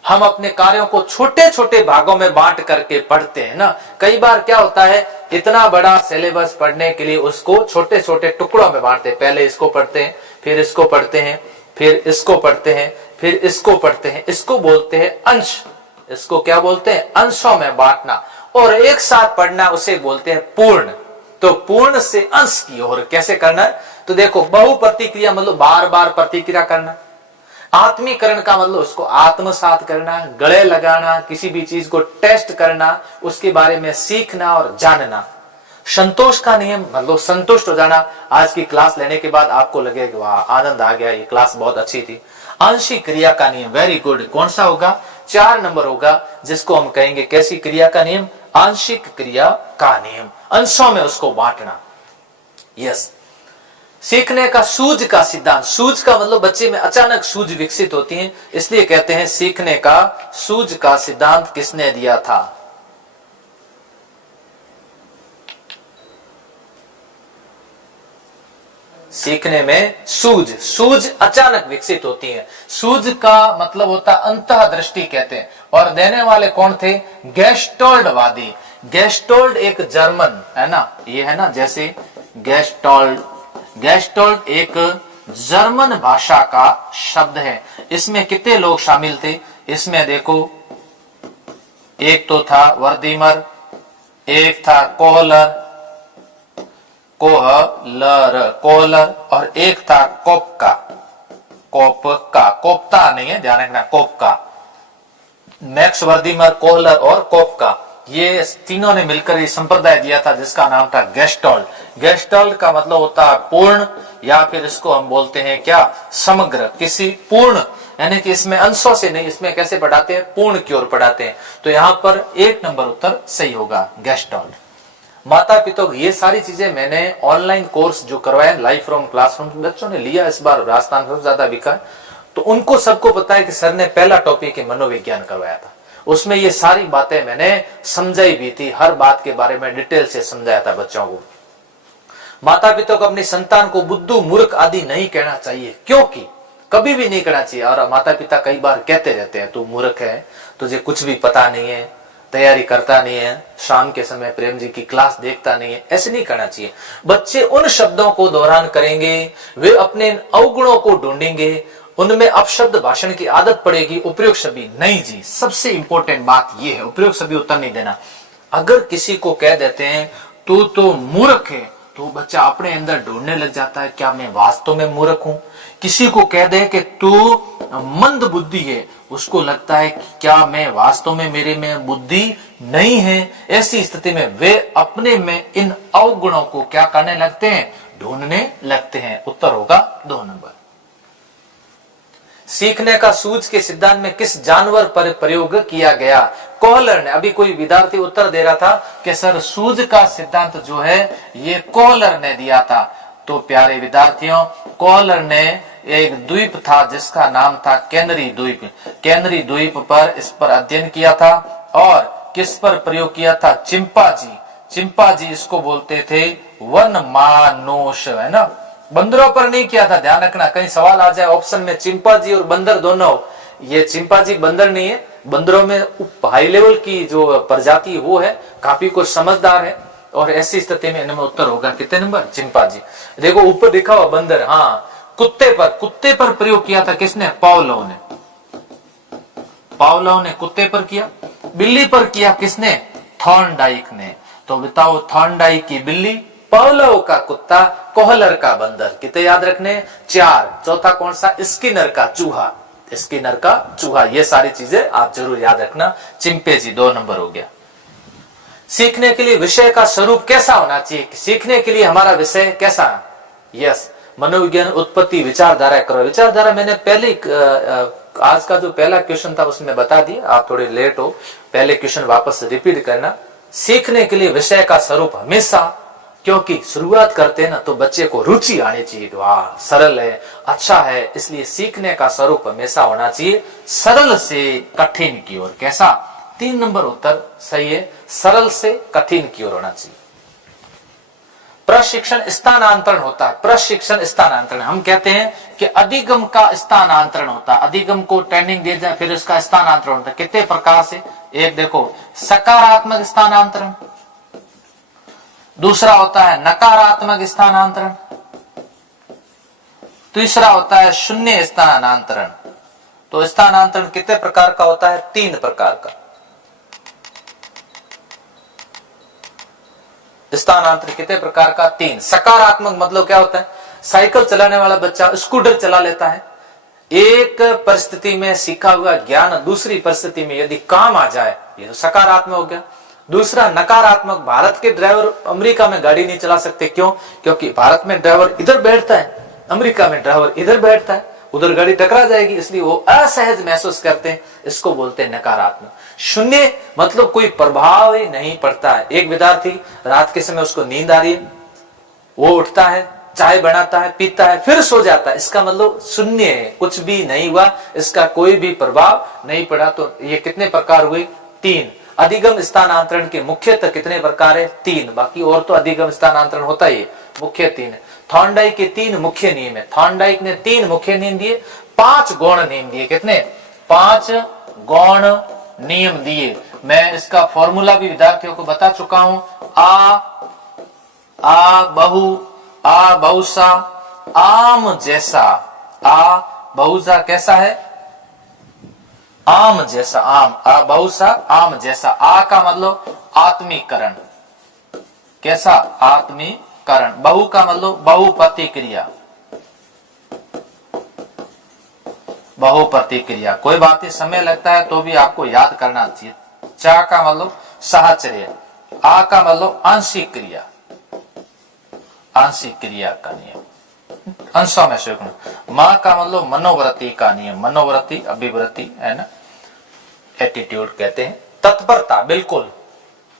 हम अपने कार्यों को छोटे छोटे भागों में बांट करके पढ़ते हैं ना। कई बार क्या होता है, इतना बड़ा सिलेबस पढ़ने के लिए उसको छोटे छोटे टुकड़ों में बांटते हैं। पहले इसको पढ़ते हैं, फिर इसको पढ़ते हैं, फिर इसको पढ़ते हैं, फिर इसको पढ़ते हैं। इसको बोलते हैं अंश। इसको क्या बोलते हैं? अंशों में बांटना। और एक साथ पढ़ना उसे बोलते हैं पूर्ण। तो पूर्ण से अंश की ओर कैसे करना है? तो देखो, बहु प्रतिक्रिया मतलब बार बार प्रतिक्रिया करना, आत्मीकरण का मतलब उसको आत्मसात करना, गले लगाना, किसी भी चीज को टेस्ट करना, उसके बारे में सीखना और जानना। संतोष का नियम मतलब संतुष्ट हो जाना। आज की क्लास लेने के बाद आपको लगे कि वाह आनंद आ गया, ये क्लास बहुत अच्छी थी। आंशिक क्रिया का नियम, वेरी गुड। कौन सा होगा? 4 नंबर होगा, जिसको हम कहेंगे कैसी क्रिया का नियम? आंशिक क्रिया का नियम। अंशों में उसको बांटना। यस। सीखने का सूझ का सिद्धांत। सूझ का मतलब बच्चे में अचानक सूझ विकसित होती है, इसलिए कहते हैं सीखने का सूझ का सिद्धांत किसने दिया था? सीखने में सूझ अचानक विकसित होती है। सूझ का मतलब होता अंतः दृष्टि कहते हैं, और देने वाले कौन थे? गेस्टोल्डवादी। गेस्टोल्ड एक जर्मन है ना, ये है ना, जैसे गेस्टोल्ड एक जर्मन भाषा का शब्द है। इसमें कितने लोग शामिल थे? इसमें देखो, एक तो था वर्दीमर, एक था कोहलर और एक था कोप्ता नहीं है, ध्यान रखना, कोपका। मैक्स वर्दीमर, कोहलर और कोपका, ये तीनों ने मिलकर ये संप्रदाय दिया था जिसका नाम था गेस्टोल्ड। गेस्टोल्ड का मतलब होता है पूर्ण, या फिर इसको हम बोलते हैं क्या? समग्र। किसी पूर्ण, यानी कि इसमें अंशों से नहीं, इसमें कैसे पढ़ाते हैं? पूर्ण की ओर पढ़ाते हैं। तो यहाँ पर 1 नंबर उत्तर सही होगा, गेस्टोल्ड। माता पिता, ये सारी चीजें मैंने ऑनलाइन कोर्स जो करवाया लाइव फ्रॉम क्लासरूम, बच्चों ने लिया इस बार, राजस्थान सबसे ज्यादा बिका, तो उनको सबको पता है कि सर ने पहला टॉपिक मनोविज्ञान करवाया था। उसमें ये सारी बातें मैंने समझाई भी थी, हर बात के बारे में डिटेल से समझाया था बच्चों को। माता पिता को अपनी संतान को बुद्धू, मूर्ख आदि नहीं कहना चाहिए, क्योंकि कभी भी नहीं कहना चाहिए। और माता पिता कई बार कहते रहते हैं तू मूर्ख है, तुझे कुछ भी पता नहीं है, तैयारी करता नहीं है, शाम के समय प्रेम जी की क्लास देखता नहीं है, ऐसे नहीं करना चाहिए। बच्चे उन शब्दों को दोहरान करेंगे, वे अपने अवगुणों को ढूंढेंगे, उनमें अपशब्द भाषण की आदत पड़ेगी। उपयुक्त शब्द नहीं जी, सबसे इंपॉर्टेंट बात यह है, उपयुक्त शब्द उत्तर नहीं देना। अगर किसी को कह देते हैं तू तो मूर्ख है, तो बच्चा अपने अंदर ढूंढने लग जाता है, क्या मैं वास्तव में मूर्ख हूं? किसी को कह दे कि तू मंद बुद्धि है, उसको लगता है कि क्या मैं वास्तव में, मेरे में बुद्धि नहीं है। ऐसी स्थिति में वे अपने में इन अवगुणों को क्या करने लगते हैं? ढूंढने लगते हैं। उत्तर होगा 2 नंबर। सीखने का सूझ के सिद्धांत में किस जानवर पर प्रयोग किया गया? कोहलर ने। अभी कोई विद्यार्थी उत्तर दे रहा था कि सर सूझ का सिद्धांत जो है ये कोहलर ने दिया था। तो प्यारे विद्यार्थियों, कोहलर ने एक द्वीप था जिसका नाम था कैनरी द्वीप। कैनरी द्वीप पर इस पर अध्ययन किया था, और किस पर प्रयोग किया था? चिंपांजी। चिंपांजी इसको बोलते थे वनमानुष, है ना, बंदरों पर नहीं किया था। ध्यान रखना, कहीं सवाल आ जाए ऑप्शन में चिंपांजी और बंदर दोनों, ये चिंपांजी बंदर नहीं है, बंदरों में हाई लेवल की जो प्रजाति वो है, काफी कुछ समझदार है, और ऐसी स्थिति में इनमें उत्तर होगा कितने नंबर? चिंपांजी। देखो ऊपर दिखा हुआ बंदर, हाँ, कुत्ते पर प्रयोग किया था किसने? पावलोव ने। पावलोव ने कुत्ते पर किया। बिल्ली पर किया किसने? थॉर्नडाइक ने। तो बताओ, थॉर्नडाइक की बिल्ली, पावलोव का कुत्ता, कोहलर का बंदर। कितने याद रखने? 4। चौथा कौन सा? स्किनर का चूहा। स्किनर का चूहा। ये सारी चीजें आप जरूर याद रखना। चिंपैंजी 2 नंबर हो गया। सीखने के लिए विषय का स्वरूप कैसा होना चाहिए? सीखने के लिए हमारा विषय कैसा? यस, मनोविज्ञान, उत्पत्ति, विचारधारा करो। विचारधारा मैंने पहले आज का जो पहला क्वेश्चन था उसमें बता दिया, आप थोड़े लेट हो, पहले क्वेश्चन वापस रिपीट करना। सीखने के लिए विषय का स्वरूप हमेशा, क्योंकि शुरुआत करते हैं ना तो बच्चे को रुचि आनी चाहिए, वाह सरल है, अच्छा है, इसलिए सीखने का स्वरूप हमेशा होना चाहिए सरल से कठिन की ओर। कैसा? 3 नंबर उत्तर सही है, सरल से कठिन की ओर होना चाहिए। प्रशिक्षण स्थानांतरण होता है। प्रशिक्षण स्थानांतरण हम कहते हैं कि अधिगम का स्थानांतरण होता है। अधिगम को ट्रेनिंग दे जाए फिर उसका स्थानांतरण होता है। कितने प्रकार से? एक देखो, सकारात्मक स्थानांतरण, दूसरा होता है नकारात्मक स्थानांतरण, तीसरा होता है शून्य स्थानांतरण। तो स्थानांतरण कितने प्रकार का होता है? 3 प्रकार का। स्थानांतरण कितने प्रकार का? 3। सकारात्मक मतलब क्या होता है? साइकिल चलाने वाला बच्चा स्कूटर चला लेता है, एक परिस्थिति में सीखा हुआ ज्ञान दूसरी परिस्थिति में यदि काम आ जाए, ये तो सकारात्मक हो गया। दूसरा नकारात्मक, भारत के ड्राइवर अमेरिका में गाड़ी नहीं चला सकते, क्यों? क्योंकि भारत में ड्राइवर इधर बैठता है, अमेरिका में ड्राइवर इधर बैठता है, उधर गाड़ी टकरा जाएगी, इसलिए वो असहज महसूस करते हैं। इसको बोलते हैं नकारात्मक। शून्य मतलब कोई प्रभाव ही नहीं पड़ता है। एक विद्यार्थी रात के समय उसको नींद आ रही है, वो उठता है, चाय बनाता है, पीता है, फिर सो जाता है, इसका मतलब शून्य है, कुछ भी नहीं हुआ, इसका कोई भी प्रभाव नहीं पड़ा। तो ये कितने प्रकार हुए? 3। अधिगम स्थानांतरण के मुख्यतः कितने प्रकार है? 3। बाकी और तो अधिगम स्थानांतरण होता ही है, मुख्य 3 है। थॉर्नडाइक के 3 मुख्य नियम है। थॉर्नडाइक ने 3 मुख्य नियम दिए, 5 गौण नियम दिए। कितने? 5 गौण नियम दिए। मैं इसका फॉर्मूला भी विद्यार्थियों को बता चुका हूं। आ बहु, आ बहुसा, आम जैसा। आ बहुसा कैसा है? आम जैसा, आम। आ बहुसा, आम जैसा। आ का मतलब आत्मीकरण, कैसा? आत्मीकरण। बहु का मतलब बहुप्रतिक्रिया, बहुप्रतिक्रिया। कोई बात ही समय लगता है तो भी आपको याद करना चाहिए। चा का मतलब साहचर्य। आ का मतलब आंशिक क्रिया, आंशिक क्रिया का नियम, अंशों में से। मां का मतलब मनोवृत्ति का नियम, मनोवृत्ति, अभिवृत्ति है ना, एटीट्यूड कहते हैं। तत्परता, बिल्कुल।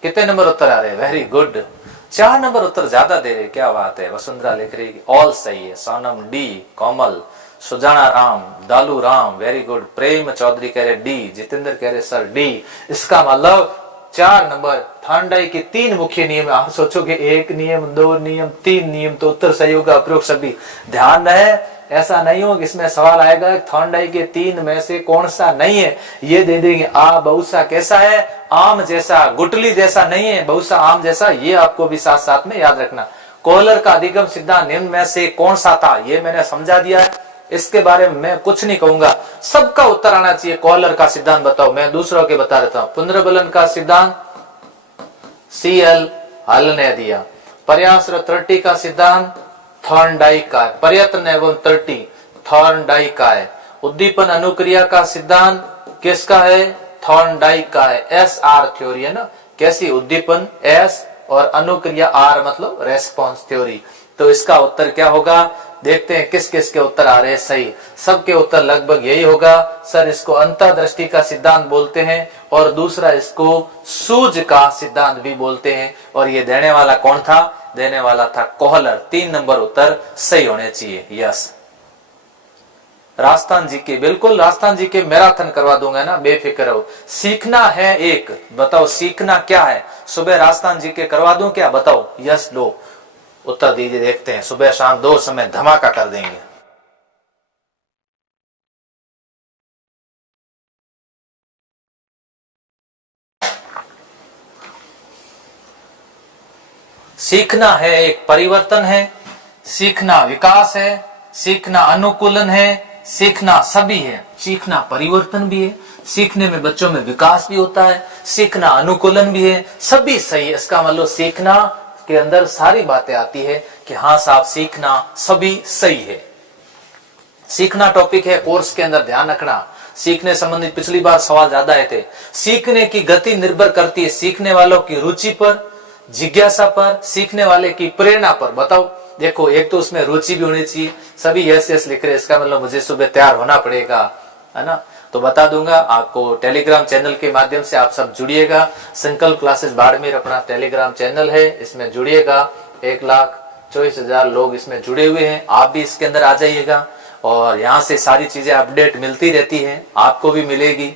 कितने नंबर उत्तर आ रहे? वेरी गुड, 4 नंबर उत्तर ज्यादा दे रहे, क्या बात है। वसुंधरा लिख रही ऑल सही है। सोनम डी, कोमल, सुजाना राम, दालू राम, वेरी गुड। प्रेम चौधरी कह रहे डी, जितेंद्र कह रहे सर डी। इसका मतलब 4 नंबर। थॉर्नडाइक के 3 मुख्य नियम। आप सोचोगे 1 नियम, 2 नियम, 3 नियम, तो उत्तर सही होगा। प्रयोग सभी ध्यान रहे, ऐसा नहीं हो कि इसमें सवाल आएगा थॉर्नडाइक के 3 में से कौन सा नहीं है, ये दे देंगे। आ बहुसा कैसा है? आम जैसा, गुटली जैसा नहीं है, बहुसा आम जैसा। ये आपको भी साथ साथ में याद रखना। कोहलर का अधिगम सिद्धांत निम्न में से कौन सा था? ये मैंने समझा दिया है, इसके बारे में मैं कुछ नहीं कहूंगा, सबका उत्तर आना चाहिए। कोहलर का सिद्धांत बताओ, मैं दूसरों के बता देता हूं। पुनर्बलन का सिद्धांत CL हल ने दिया। प्रयासरत त्रुटि का सिद्धांत थॉर्नडाइक का है। प्रयत्न एवं त्रुटि थॉर्नडाइक का है। उद्दीपन अनुक्रिया का सिद्धांत किसका है? थॉर्नडाइक का है। SR थ्योरी है ना, कैसी? उद्दीपन S और अनुक्रिया R मतलब रेस्पॉन्स थ्योरी। तो इसका उत्तर क्या होगा? देखते हैं किस किस के उत्तर आ रहे हैं सही। सबके उत्तर लगभग यही होगा। सर इसको अंतर्दृष्टि का सिद्धांत बोलते हैं और दूसरा इसको सूझ का सिद्धांत भी बोलते हैं। और ये देने वाला कौन था? देने वाला था कोहलर। 3 नंबर उत्तर सही होने चाहिए। यस, राजस्थान जी के, बिल्कुल राजस्थान जी के मैराथन करवा दूंगा ना, बेफिक्र रहो। सीखना है एक, बताओ सीखना क्या है? सुबह राजस्थान जी के करवा दूं क्या? बताओ। यस लो, उत्तर दीजिए, देखते हैं। सुबह शाम 2 समय धमाका कर देंगे। सीखना है एक परिवर्तन है, सीखना विकास है, सीखना अनुकूलन है, सीखना सभी है। सीखना परिवर्तन भी है, सीखने में बच्चों में विकास भी होता है, सीखना अनुकूलन भी है, सभी सही है। इसका मतलब सीखना के अंदर सारी बातें आती है कि हाँ साहब सीखना सभी सही है। सीखना टॉपिक है कोर्स के अंदर, ध्यान रखना। सीखने संबंधित पिछली बार सवाल ज्यादा आए थे। सीखने की गति निर्भर करती है सीखने वालों की रुचि पर, जिज्ञासा पर, सीखने वाले की प्रेरणा पर। बताओ, देखो एक तो उसमें रुचि भी होनी चाहिए। सभी यस यस लिख रहे, इसका मतलब मुझे सुबह तैयार होना पड़ेगा, है ना। तो बता दूंगा आपको, टेलीग्राम चैनल के माध्यम से आप सब जुड़िएगा। संकल्प क्लासेस बाड़मेर अपना टेलीग्राम चैनल है, इसमें जुड़िएगा। 1,24,000 लोग इसमें जुड़े हुए हैं। आप भी इसके अंदर आ जाइएगा और यहाँ से सारी चीजें अपडेट मिलती रहती है, आपको भी मिलेगी।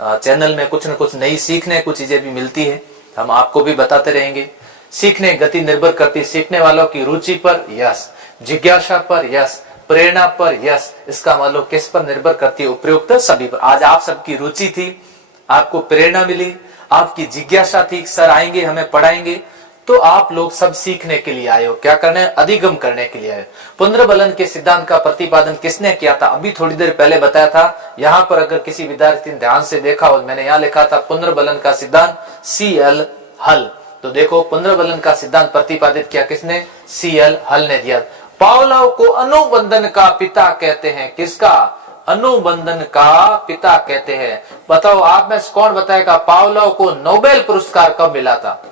चैनल में कुछ न कुछ नई सीखने कुछ चीजें भी मिलती है, हम आपको भी बताते रहेंगे। सीखने गति निर्भर करती सीखने वालों की रुचि पर, यस, जिज्ञासा पर, यस, प्रेरणा पर, यस। इसका मतलब किस पर निर्भर करती है? उपयुक्त सभी पर। आज आप सबकी रुचि थी, आपको प्रेरणा मिली, आपकी जिज्ञासा थी, सर आएंगे हमें पढ़ाएंगे, तो आप लोग सब सीखने के लिए आए हो। क्या करना है? अधिगम करने के लिए आए। पुनर्बलन के सिद्धांत का प्रतिपादन किसने किया था? अभी थोड़ी देर पहले बताया था। यहाँ पर अगर किसी विद्यार्थी ने ध्यान से देखा हो, मैंने यहाँ लिखा था पुनर्बलन का सिद्धांत CL हल। तो देखो पुनर्बलन का सिद्धांत प्रतिपादित किया किसने? CL हल ने दिया। पावलोव को अनुबंधन का पिता कहते हैं। किसका? अनुबंधन का पिता कहते हैं। बताओ आप में से कौन बताएगा पावलोव को नोबेल पुरस्कार कब मिला था?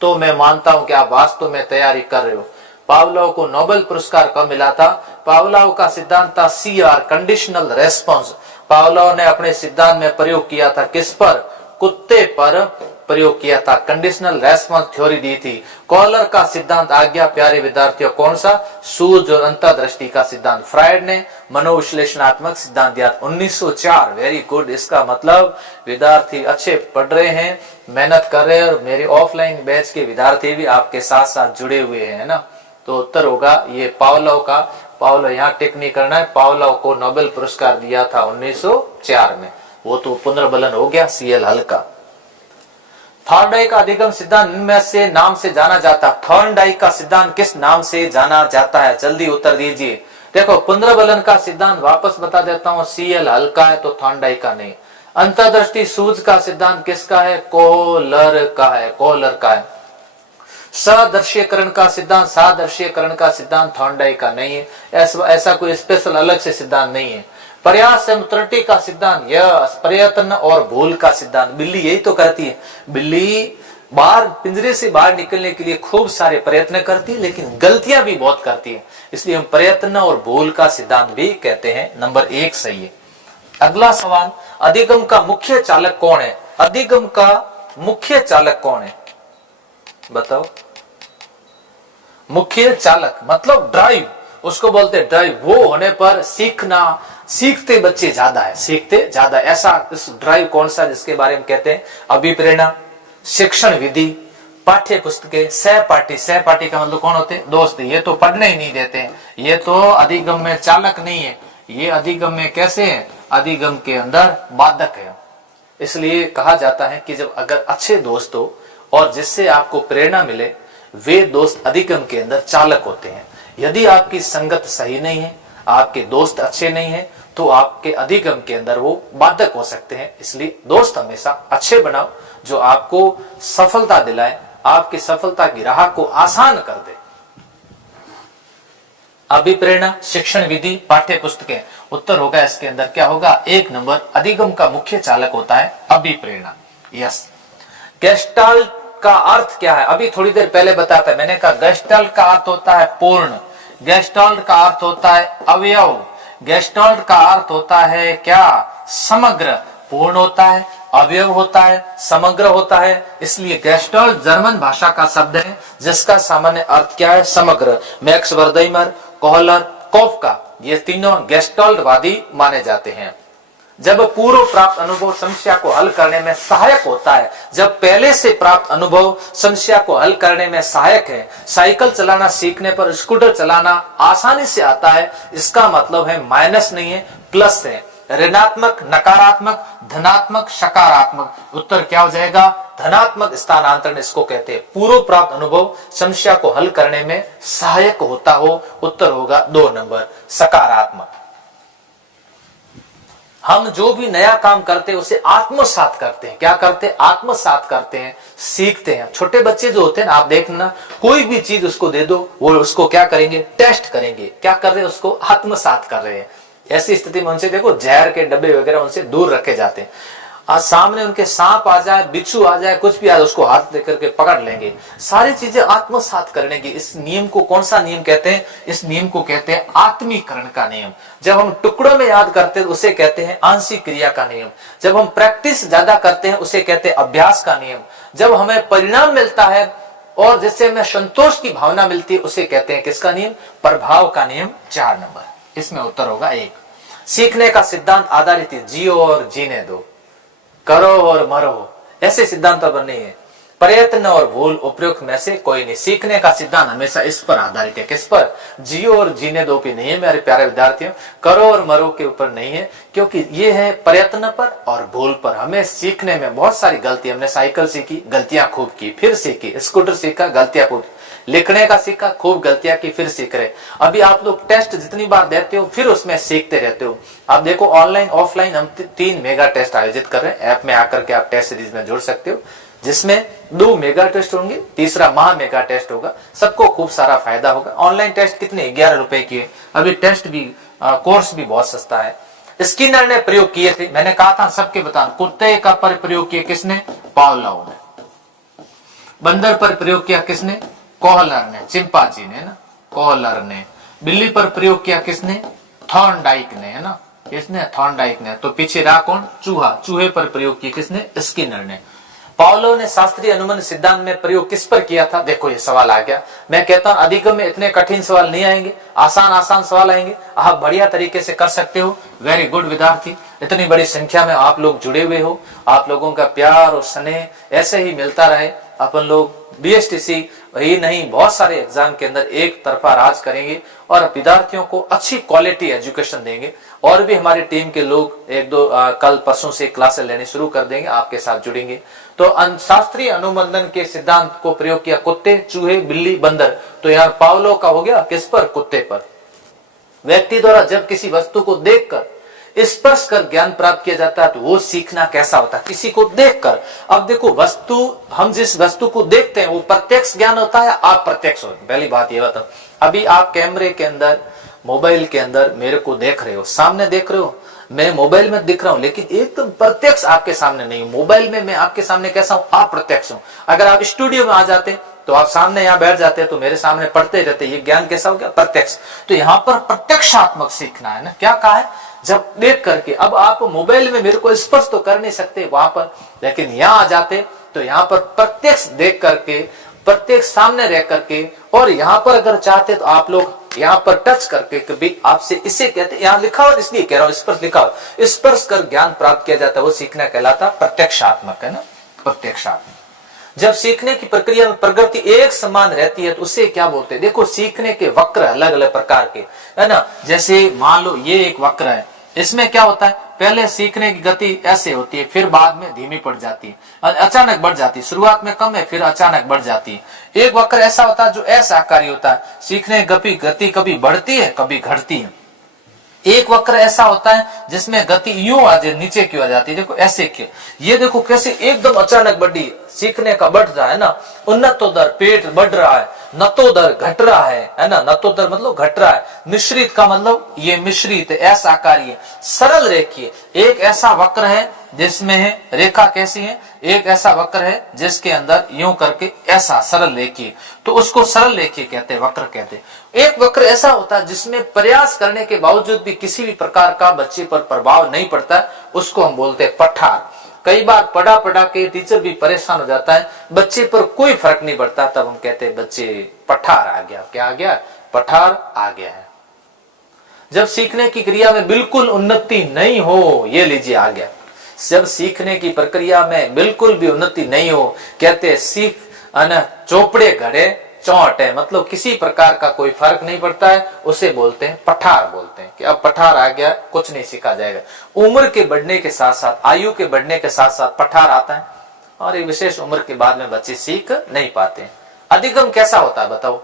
तो मैं मानता हूं कि आप वास्तव में तैयारी कर रहे हो। पावलोव को नोबेल पुरस्कार कब मिला था? पावलोव का सिद्धांत था CR, कंडीशनल रेस्पॉन्स। पावलोव ने अपने सिद्धांत में प्रयोग किया था किस पर? कुत्ते पर प्रयोग किया था, कंडीशनल रेस्पॉन्स थ्योरी दी थी। कॉलर का सिद्धांत आ गया प्यारे विद्यार्थियों, कौन सा? सूझ और अंतर्दृष्टि का सिद्धांत। फ्रायड ने मनोविश्लेषणात्मक सिद्धांत दिया 1904। Very good. इसका मतलब विद्यार्थी अच्छे पढ़ रहे हैं, मेहनत कर रहे हैं, और मेरे ऑफलाइन बैच के विद्यार्थी भी आपके साथ साथ जुड़े हुए हैं ना। तो उत्तर होगा ये पावलोव का। पावलोव यहाँ टिक नहीं करना है। पावलोव को नोबेल पुरस्कार दिया था 1904 में। वो तो पुनर्बलन हो गया CL हल्का। थॉर्नडाइक का अधिगम सिद्धांत में से नाम से जाना जाता है। थॉर्नडाइक का सिद्धांत किस नाम से जाना जाता है? जल्दी उत्तर दीजिए। देखो पुनर्बलन का सिद्धांत वापस बता देता हूं, CL हल्का है तो थॉर्नडाइक का नहीं। अंतर्दृष्टि सूझ का सिद्धांत किसका है? कोहलर का है, कोहलर का है। सदृश्यकरण का सिद्धांत, सादृश्यकरण का सिद्धांत थॉर्नडाइक का नहीं है। ऐसा कोई स्पेशल अलग से सिद्धांत नहीं है। प्रयास एवं त्रुटि का सिद्धांत, यह प्रयत्न और भूल का सिद्धांत। बिल्ली यही तो करती है। बिल्ली बाहर पिंजरे से बाहर निकलने के लिए खूब सारे प्रयत्न करती है, लेकिन गलतियां भी बहुत करती है। इसलिए हम प्रयत्न और भूल का सिद्धांत भी कहते हैं। नंबर 1 सही है। अगला सवाल, अधिगम का मुख्य चालक कौन है? अधिगम का मुख्य चालक कौन है? बताओ। मुख्य चालक मतलब ड्राइव, उसको बोलते हैं ड्राइव। वो होने पर सीखना, सीखते बच्चे ज्यादा है, सीखते ज्यादा। ऐसा इस ड्राइव कौन सा जिसके बारे में कहते हैं? अभिप्रेरणा, शिक्षण विधि, पाठ्य पुस्तकें, सहपाठी। सहपाठी का मतलब कौन होते हैं? दोस्त। ये तो पढ़ने ही नहीं देते, ये तो अधिगम में चालक नहीं है, ये अधिगम में कैसे है? अधिगम के अंदर बाधक है। इसलिए कहा जाता है कि जब अगर अच्छे दोस्त हो और जिससे आपको प्रेरणा मिले, वे दोस्त अधिगम के अंदर चालक होते हैं। यदि आपकी संगत सही नहीं है, आपके दोस्त अच्छे नहीं है, तो आपके अधिगम के अंदर वो बाधक हो सकते हैं। इसलिए दोस्त हमेशा अच्छे बनाओ जो आपको सफलता दिलाए, आपकी सफलता की राह को आसान कर दे। अभिप्रेरणा, शिक्षण विधि, पाठ्य पुस्तकें। उत्तर होगा इसके अंदर क्या होगा? 1 नंबर। अधिगम का मुख्य चालक होता है अभिप्रेरणा। यस। गेस्टाल्ट का अर्थ क्या है? अभी थोड़ी देर पहले बताया था मैंने, कहा गेस्टाल्ट का अर्थ होता है पूर्ण, गेस्टाल्ट का अर्थ होता है अवयव, गेस्टाल्ट का अर्थ होता है क्या? समग्र। पूर्ण होता है, अवयव होता है, समग्र होता है। इसलिए गेस्टाल्ट जर्मन भाषा का शब्द है जिसका सामान्य अर्थ क्या है? समग्र। मैक्स वर्दहैमर, कोहलर, कोफका, ये तीनों गेस्टाल्टवादी माने जाते हैं। जब पूर्व प्राप्त अनुभव समस्या को हल करने में सहायक होता है, जब पहले से प्राप्त अनुभव समस्या को हल करने में सहायक है। साइकिल चलाना सीखने पर स्कूटर चलाना आसानी से आता है, इसका मतलब है माइनस नहीं है, प्लस है। ऋणात्मक, नकारात्मक, धनात्मक, सकारात्मक। उत्तर क्या हो जाएगा? धनात्मक स्थानांतरण इसको कहते हैं। पूर्व प्राप्त अनुभव समस्या को हल करने में सहायक होता हो। उत्तर होगा 2 नंबर, सकारात्मक। हम जो भी नया काम करते हैं उसे आत्मसात करते हैं। क्या करते हैं? आत्मसात करते हैं, सीखते हैं। छोटे बच्चे जो होते हैं ना, आप देखना, कोई भी चीज उसको दे दो, वो उसको क्या करेंगे? टेस्ट करेंगे। क्या कर रहे हैं? उसको आत्मसात कर रहे हैं। ऐसी स्थिति में उनसे देखो, जहर के डब्बे वगैरह उनसे दूर रखे जाते हैं। आज सामने उनके सांप आ जाए, बिच्छू आ जाए, कुछ भी आ जाए, उसको हाथ लेकर के पकड़ लेंगे। सारी चीजें आत्मसात करने की। इस नियम को कौन सा नियम कहते हैं? इस नियम को कहते हैं आत्मीकरण का नियम। जब हम टुकड़ों में याद करते हैं उसे कहते हैं आंशिक क्रिया का नियम। जब हम प्रैक्टिस ज्यादा करते हैं उसे कहते हैं अभ्यास का नियम। जब हमें परिणाम मिलता है और जिससे हमें संतोष की भावना मिलती है उसे कहते हैं किसका नियम? प्रभाव का नियम। 4 नंबर। इसमें उत्तर होगा 1। सीखने का सिद्धांत आधारित है जियो और जीने दो, करो और मरो, ऐसे सिद्धांतों पर नहीं है। प्रयत्न और भूल उपयुक्त में से कोई नहीं। सीखने का सिद्धांत हमेशा इस पर आधारित है। किस पर? जियो और जीने दो पे नहीं है मेरे प्यारे विद्यार्थियों, करो और मरो के ऊपर नहीं है, क्योंकि ये है प्रयत्न पर और भूल पर। हमें सीखने में बहुत सारी गलती, हमने साइकिल सीखी, गलतियां खूब की, फिर सीखी, स्कूटर सीखा, गलतियां खूब, लिखने का सीखा, खूब गलतियां की, फिर सीख रहे। अभी आप लोग टेस्ट जितनी बार देते हो फिर उसमें सीखते रहते हो। आप देखो ऑनलाइन ऑफलाइन हम 3 मेगा टेस्ट आयोजित कर रहे हैं। ऐप में आकर के आप टेस्ट सीरीज में जुड़ सकते हो, जिसमें 2 मेगा टेस्ट होंगे, तीसरा महा मेगा टेस्ट होगा। सबको खूब सारा फायदा होगा। ऑनलाइन टेस्ट कितने? 11 रुपए की है। अभी टेस्ट भी कोर्स भी बहुत सस्ता है। स्किनर ने प्रयोग किए थे, मैंने कहा था सबके बताना। कुत्ते का पर प्रयोग किया किसने? पावलोव ने। बंदर पर प्रयोग किया किसने? कोहलर ने, चिंपांजी ने ना, कोहलर ने। बिल्ली पर प्रयोग किया किसने? थॉर्नडाइक ने, है ना, किसने? थॉर्नडाइक ने। तो पीछे रहा कौन? चूहा। चूहे पर प्रयोग किया किसने? स्किनर ने। पावलोव ने शास्त्रीय अनुमान सिद्धांत में प्रयोग किस पर किया था? देखो ये सवाल आ गया। मैं कहता हूं अधिगम में इतने कठिन सवाल नहीं आएंगे, आसान आसान सवाल आएंगे, आप बढ़िया तरीके से कर सकते हो। वेरी गुड विद्यार्थी, इतनी बड़ी संख्या में आप लोग जुड़े हुए हो, आप लोगों का प्यार और स्नेह ऐसे ही मिलता रहे। अपन लोग बीएसटीसी ही नहीं, बहुत सारे एग्जाम के अंदर एक तरफा राज करेंगे और विद्यार्थियों को अच्छी क्वालिटी एजुकेशन देंगे। और भी हमारी टीम के लोग एक दो कल परसों से क्लासेस लेने शुरू कर देंगे, आपके साथ जुड़ेंगे। तो शास्त्रीय अनुबंधन के सिद्धांत को प्रयोग किया कुत्ते, चूहे, बिल्ली, बंदर। तो यहाँ पावलोव का हो गया किस पर? कुत्ते पर। व्यक्ति द्वारा जब किसी वस्तु को देखकर स्पर्श कर ज्ञान प्राप्त किया जाता है तो वो सीखना कैसा होता है? किसी को देखकर। अब देखो वस्तु, हम जिस वस्तु को देखते हैं वो प्रत्यक्ष ज्ञान होता है, अप्रत्यक्ष होता है। पहली बात ये बताओ, अभी आप कैमरे के अंदर, मोबाइल के अंदर मेरे को देख रहे हो, सामने देख रहे हो, मैं मोबाइल में दिख रहा हूं, लेकिन एकदम प्रत्यक्ष आपके सामने नहीं हूं। मोबाइल में मैं आपके सामने कैसा हूं? अप्रत्यक्ष हूं। अगर आप स्टूडियो में आ जाते तो आप सामने यहाँ बैठ जाते तो मेरे सामने पढ़ते रहते, ये ज्ञान कैसा हो गया? प्रत्यक्ष। तो यहाँ पर प्रत्यक्षात्मक सीखना है ना। क्या कहा है? जब देख करके। अब आप मोबाइल में मेरे को स्पर्श तो कर नहीं सकते वहां पर, लेकिन यहाँ आ जाते तो यहाँ पर प्रत्यक्ष देख करके, प्रत्यक्ष सामने रह करके, और यहाँ पर अगर चाहते तो आप लोग यहाँ पर टच करके कभी आपसे, इसे कहते हैं, यहाँ लिखा हुआ इसलिए कह रहा हूं, स्पर्श लिखा हुआ, स्पर्श कर ज्ञान प्राप्त किया जाता है, वो सीखना कहलाता प्रत्यक्षात्मक, है ना, प्रत्यक्षात्मक। जब सीखने की प्रक्रिया में प्रगति एक समान रहती है तो उसे क्या बोलते हैं? देखो सीखने के वक्र अलग अलग प्रकार के, है ना। जैसे मान लो ये एक वक्र है, इसमें क्या होता है? पहले सीखने की गति ऐसे होती है, फिर बाद में धीमी पड़ जाती है, अचानक बढ़ जाती है। शुरुआत में कम है, फिर अचानक बढ़ जाती है। एक वक्र ऐसा होता है जो असाकारी होता है, सीखने की गति कभी बढ़ती है कभी घटती है। एक वक्र ऐसा होता है जिसमें गति यूं आ जाए, नीचे क्यों आ जाती है, देखो ऐसे क्यों। ये देखो कैसे एकदम अचानक बढ़ी, सीखने का बढ़ रहा है ना। उन्नतोदर, पेट बढ़ रहा है, नतोदर घट रहा है ना। नतोदर मतलब घट रहा है। मिश्रित का मतलब ये मिश्रित, ऐसा आकारी, सरल रेखीय। एक ऐसा वक्र है जिसमें है रेखा कैसी है, एक ऐसा वक्र है जिसके अंदर यूं करके ऐसा सरल रेखीय, तो उसको सरल रेखीय कहते हैं, वक्र कहते हैं। एक वक्र ऐसा होता है जिसमें प्रयास करने के बावजूद भी किसी भी प्रकार का बच्चे पर प्रभाव नहीं पड़ता, उसको हम बोलते हैं पठार। कई बार पढ़ा के टीचर भी परेशान हो जाता है, बच्चे पर कोई फर्क नहीं पड़ता, तब हम कहते हैं बच्चे पठार आ गया। क्या आ गया? पठार आ गया है। जब सीखने की क्रिया में बिल्कुल उन्नति नहीं हो, ये लीजिए आ गया। जब सीखने की प्रक्रिया में बिल्कुल भी उन्नति नहीं हो, कहते सीख चोपड़े घड़े चौट है, मतलब किसी प्रकार का कोई फर्क नहीं पड़ता है, उसे बोलते हैं पठार। बोलते हैं कि अब पठार आ गया, कुछ नहीं सीखा जाएगा। उम्र के बढ़ने के साथ साथ, आयु के बढ़ने के साथ साथ पठार आता है, और एक विशेष उम्र के बाद में बच्चे सीख नहीं पाते हैं। अधिगम कैसा होता है बताओ?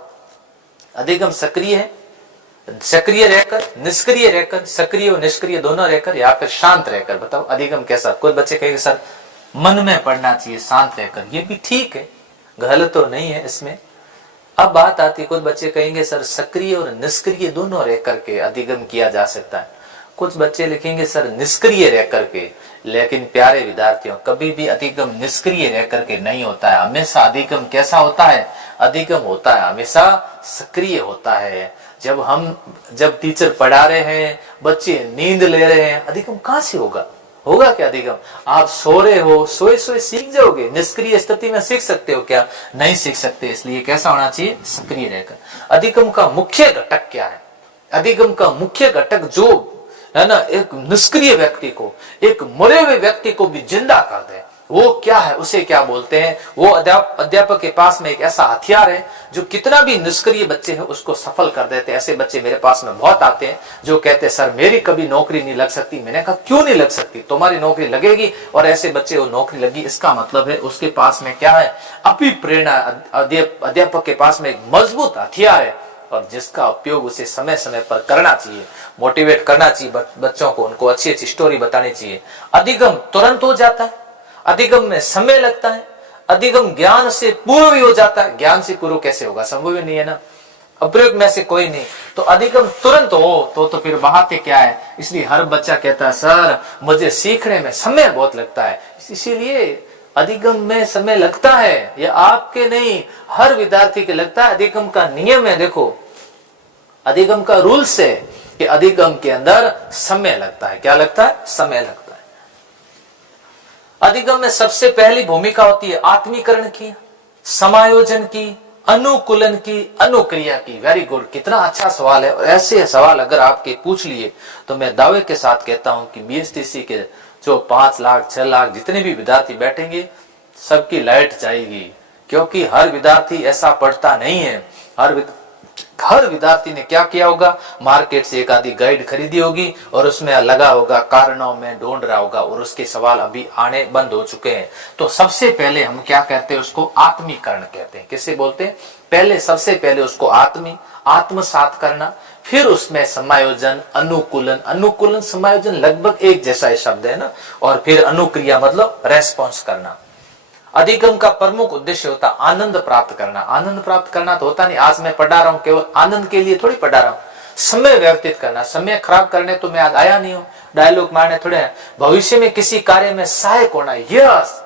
अधिगम सक्रिय है, सक्रिय रहकर, निष्क्रिय रहकर, सक्रिय और निष्क्रिय दोनों रहकर, या फिर शांत रहकर। बताओ अधिगम कैसा? कोई बच्चे कहेंगे सर मन में पढ़ना चाहिए शांत रहकर, ये भी ठीक है, गलत तो नहीं है इसमें। अब बात आती है, कुछ बच्चे कहेंगे सर सक्रिय और निष्क्रिय दोनों रह करके अधिगम किया जा सकता है। कुछ बच्चे लिखेंगे सर निष्क्रिय रह करके। लेकिन प्यारे विद्यार्थियों, कभी भी अधिगम निष्क्रिय रह करके नहीं होता है। हमेशा अधिगम कैसा होता है? अधिगम होता है हमेशा सक्रिय होता है। जब टीचर पढ़ा रहे हैं, बच्चे नींद ले रहे हैं, अधिगम कहां से होगा? होगा क्या अधिगम? आप सो रहे हो, सोए सोए सीख जाओगे। निष्क्रिय स्थिति में सीख सकते हो क्या? नहीं सीख सकते। इसलिए कैसा होना चाहिए? सक्रिय रहकर। अधिगम का मुख्य घटक क्या है? अधिगम का मुख्य घटक जो है ना, एक निष्क्रिय व्यक्ति को, एक मरे हुए व्यक्ति को भी जिंदा कर दे, वो क्या है? उसे क्या बोलते हैं? वो अध्यापक के पास में एक ऐसा हथियार है जो कितना भी निष्क्रिय बच्चे हैं उसको सफल कर देते हैं। ऐसे बच्चे मेरे पास में बहुत आते हैं जो कहते हैं सर मेरी कभी नौकरी नहीं लग सकती। मैंने कहा क्यों नहीं लग सकती? तुम्हारी नौकरी लगेगी। और ऐसे बच्चे को नौकरी लगी, इसका मतलब है उसके पास में क्या है? अपनी प्रेरणा। अध्यापक के पास में एक मजबूत हथियार है और जिसका उपयोग उसे समय समय पर करना चाहिए, मोटिवेट करना चाहिए बच्चों को, उनको अच्छी अच्छी स्टोरी बतानी चाहिए। अधिगम तुरंत हो जाता है, अधिगम में समय लगता है, अधिगम ज्ञान से पूर्व ही हो जाता है। ज्ञान से पूर्व कैसे होगा? संभव ही नहीं है ना। अप्रयोग में से कोई नहीं, तो अधिगम तुरंत हो तो फिर बहाते क्या है। इसलिए हर बच्चा कहता है सर मुझे सीखने में समय बहुत लगता है, इसीलिए अधिगम में समय लगता है। ये आपके नहीं, हर विद्यार्थी के लगता है। अधिगम का नियम है, देखो अधिगम का रूल्स है कि अधिगम के अंदर समय लगता है। क्या लगता है? समय लगता है। अधिगम में सबसे पहली भूमिका होती है आत्मीकरण की, समायोजन की, अनुकूलन की, अनुक्रिया की। वेरी गुड, कितना अच्छा सवाल है। और ऐसे सवाल अगर आपके पूछ लिए तो मैं दावे के साथ कहता हूं कि बीएसटीसी के जो 5 लाख 6 लाख जितने भी विद्यार्थी बैठेंगे सबकी लाइट जाएगी, क्योंकि हर विद्यार्थी ऐसा पढ़ता नहीं है। हर विद्यार्थी ने क्या किया होगा, मार्केट से एक आधी गाइड खरीदी होगी और उसमें लगा होगा, कारणों में ढूंढ रहा होगा और उसके सवाल अभी आने बंद हो चुके हैं। तो सबसे पहले हम क्या कहते हैं, उसको आत्मीकरण कहते हैं। किसे बोलते हैं? पहले सबसे पहले उसको आत्मसात करना, फिर उसमें समायोजन, अनुकूलन। अनुकूलन समायोजन लगभग एक जैसा शब्द है ना। और फिर अनुक्रिया मतलब रेस्पॉन्स करना। अधिगम का प्रमुख उद्देश्य होता है आनंद प्राप्त करना। आनंद प्राप्त करना तो होता नहीं आज मैं पढ़ा रहा हूं केवल आनंद के लिए थोड़ी पढ़ा रहा हूं, समय व्यतीत करना। समय खराब करने तो मैं आज आया नहीं हूं, डायलॉग मारने थोड़े हैं। भविष्य में किसी कार्य में सहायक होना। यस,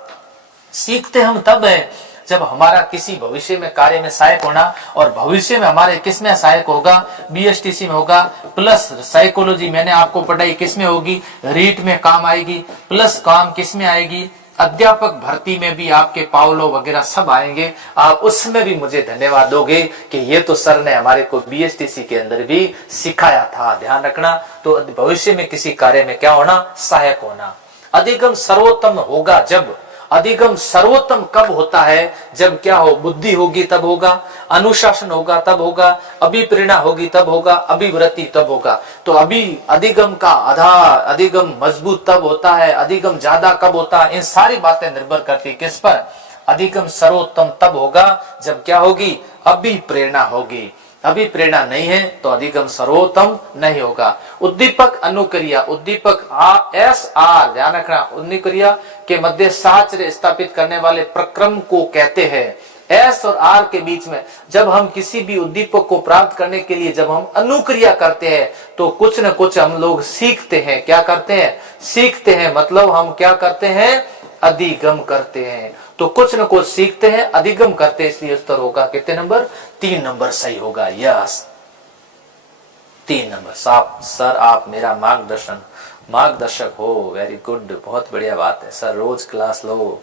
सीखते हम तब है जब हमारा किसी भविष्य में कार्य में सहायक होना। और भविष्य में हमारे किस में सहायक होगा? बीएसटीसी में होगा। प्लस साइकोलॉजी मैंने आपको पढ़ाई किस में होगी? रीट में काम आएगी। प्लस काम किस में आएगी? अध्यापक भर्ती में भी आपके पावलो वगैरह सब आएंगे। आप उसमें भी मुझे धन्यवाद दोगे कि ये तो सर ने हमारे को बीएसटीसी के अंदर भी सिखाया था। ध्यान रखना। तो भविष्य में किसी कार्य में क्या होना? सहायक होना। अधिगम सर्वोत्तम होगा जब, अधिगम सर्वोत्तम कब होता है? जब क्या हो? बुद्धि होगी तब होगा, अनुशासन होगा तब होगा, अभिप्रेरणा होगी तब होगा, अभिवृत्ति तब होगा। तो अभी अधिगम का आधार, अधिगम मजबूत तब होता है, अधिगम ज्यादा कब होता है? इन सारी बातें निर्भर करती किस पर? अधिगम सर्वोत्तम तब होगा जब क्या होगी? अभिप्रेरणा होगी। अभिप्रेरणा नहीं है तो अधिगम सर्वोत्तम नहीं होगा। उद्दीपक अनुक्रिया, उद्दीपक SR, ध्यान रखना, अनुक्रिया के मध्य साहचर्य स्थापित करने वाले प्रक्रम को कहते हैं। S और R के बीच में जब हम किसी भी उद्दीपक को प्राप्त करने के लिए जब हम अनुक्रिया करते हैं तो कुछ न कुछ हम लोग सीखते हैं। क्या करते हैं? सीखते हैं, मतलब हम क्या करते हैं? अधिगम करते हैं। तो कुछ न कुछ सीखते हैं, अधिगम करते हैं। इसलिए उत्तर होगा कितने नंबर? 3 नंबर सही होगा। Yes, 3 number. सर आप मेरा मार्गदर्शक हो। वेरी गुड, बहुत बढ़िया बात है सर। रोज क्लास लो।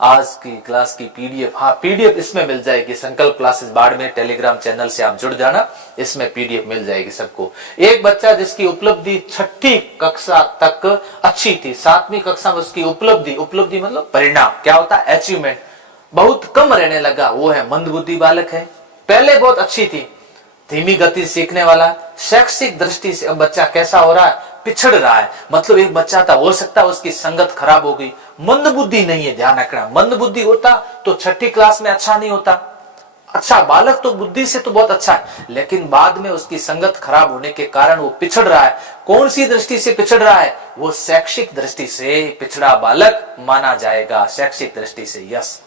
आज की क्लास की पीडीएफ, हाँ पीडीएफ इसमें मिल जाएगी। संकल्प क्लासेस बाड़मेर टेलीग्राम चैनल से आप जुड़ जाना, इसमें पीडीएफ मिल जाएगी सबको। एक बच्चा जिसकी उपलब्धि 6ठी कक्षा तक अच्छी थी, 7वीं कक्षा में उसकी उपलब्धि मतलब परिणाम क्या होता है? अचीवमेंट बहुत कम रहने लगा, वो है मंदबुद्धि बालक है। पहले बहुत अच्छी थी, धीमी गति सीखने वाला। शैक्षिक दृष्टि से अब बच्चा कैसा हो रहा है? पिछड़ रहा है। मतलब एक बच्चा था, हो सकता है उसकी संगत खराब हो गई, मंदबुद्धि नहीं है। ध्यान रखना, मंदबुद्धि होता तो 6ठी क्लास में अच्छा नहीं होता। अच्छा बालक तो बुद्धि से तो बहुत अच्छा है, लेकिन बाद में उसकी संगत खराब होने के कारण वो पिछड़ रहा है। कौन सी दृष्टि से पिछड़ रहा है? वो शैक्षिक दृष्टि से पिछड़ा बालक माना जाएगा। शैक्षिक दृष्टि से। यस,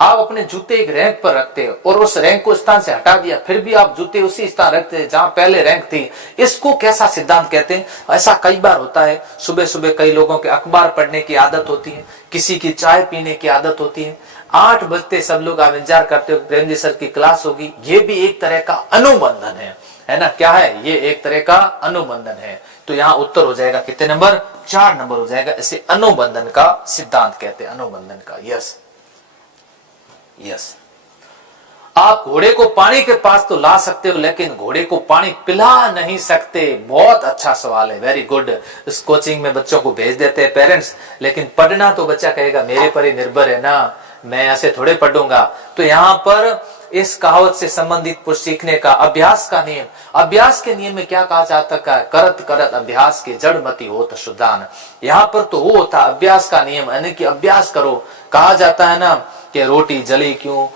आप अपने जूते एक रैंक पर रखते हो और उस रैंक को स्थान से हटा दिया, फिर भी आप जूते उसी स्थान रखते हैं जहां पहले रैंक थी। इसको कैसा सिद्धांत कहते हैं? ऐसा कई बार होता है। सुबह सुबह कई लोगों के अखबार पढ़ने की आदत होती है, किसी की चाय पीने की आदत होती है। 8 बजते सब लोग आप इंतजार करते हो प्रेम जी सर की क्लास होगी। ये भी एक तरह का अनुबंधन है ना? क्या है ये? एक तरह का अनुबंधन है। तो यहाँ उत्तर हो जाएगा कितने नंबर? 4 नंबर हो जाएगा। इसे अनुबंधन का सिद्धांत कहते हैं, अनुबंधन का। Yes yes. आप घोड़े को पानी के पास तो ला सकते हो, लेकिन घोड़े को पानी पिला नहीं सकते। बहुत अच्छा सवाल है, वेरी गुड। इस कोचिंग में बच्चों को भेज देते हैं पेरेंट्स, लेकिन पढ़ना तो बच्चा कहेगा मेरे पर ही निर्भर है ना, मैं ऐसे थोड़े पढ़ूंगा। तो यहाँ पर इस कहावत से संबंधित कुछ सीखने का अभ्यास का नियम। अभ्यास के नियम में क्या कहा जाता है? करत करत अभ्यास के जड़ मति होत सुदान। यहाँ पर तो वो होता अभ्यास का नियम, यानी कि अभ्यास करो। कहा जाता है ना कि रोटी जली क्यों,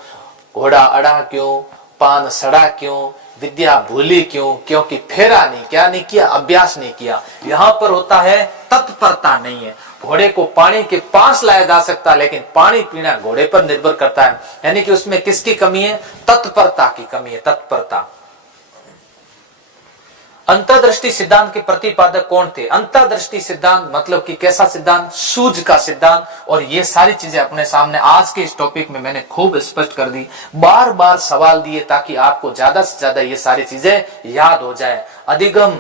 घोड़ा अड़ा क्यों, पान सड़ा क्यों, विद्या भूली क्यों? क्योंकि फेरा नहीं, क्या नहीं किया? अभ्यास नहीं किया। यहाँ पर होता है तत्परता नहीं है। घोड़े को पानी के पास लाया जा सकता है, लेकिन पानी पीना घोड़े पर निर्भर करता है। यानी कि उसमें किसकी कमी है? तत्परता की कमी है, तत्परता। अंतर्दृष्टि सिद्धांत के प्रतिपादक कौन थे? अंतर्दृष्टि सिद्धांत मतलब कि कैसा सिद्धांत? सूझ का सिद्धांत। और ये सारी चीजें अपने सामने आज के इस टॉपिक में मैंने खूब स्पष्ट कर दी, बार बार सवाल दिए ताकि आपको ज्यादा से ज्यादा ये सारी चीजें याद हो जाए। अधिगम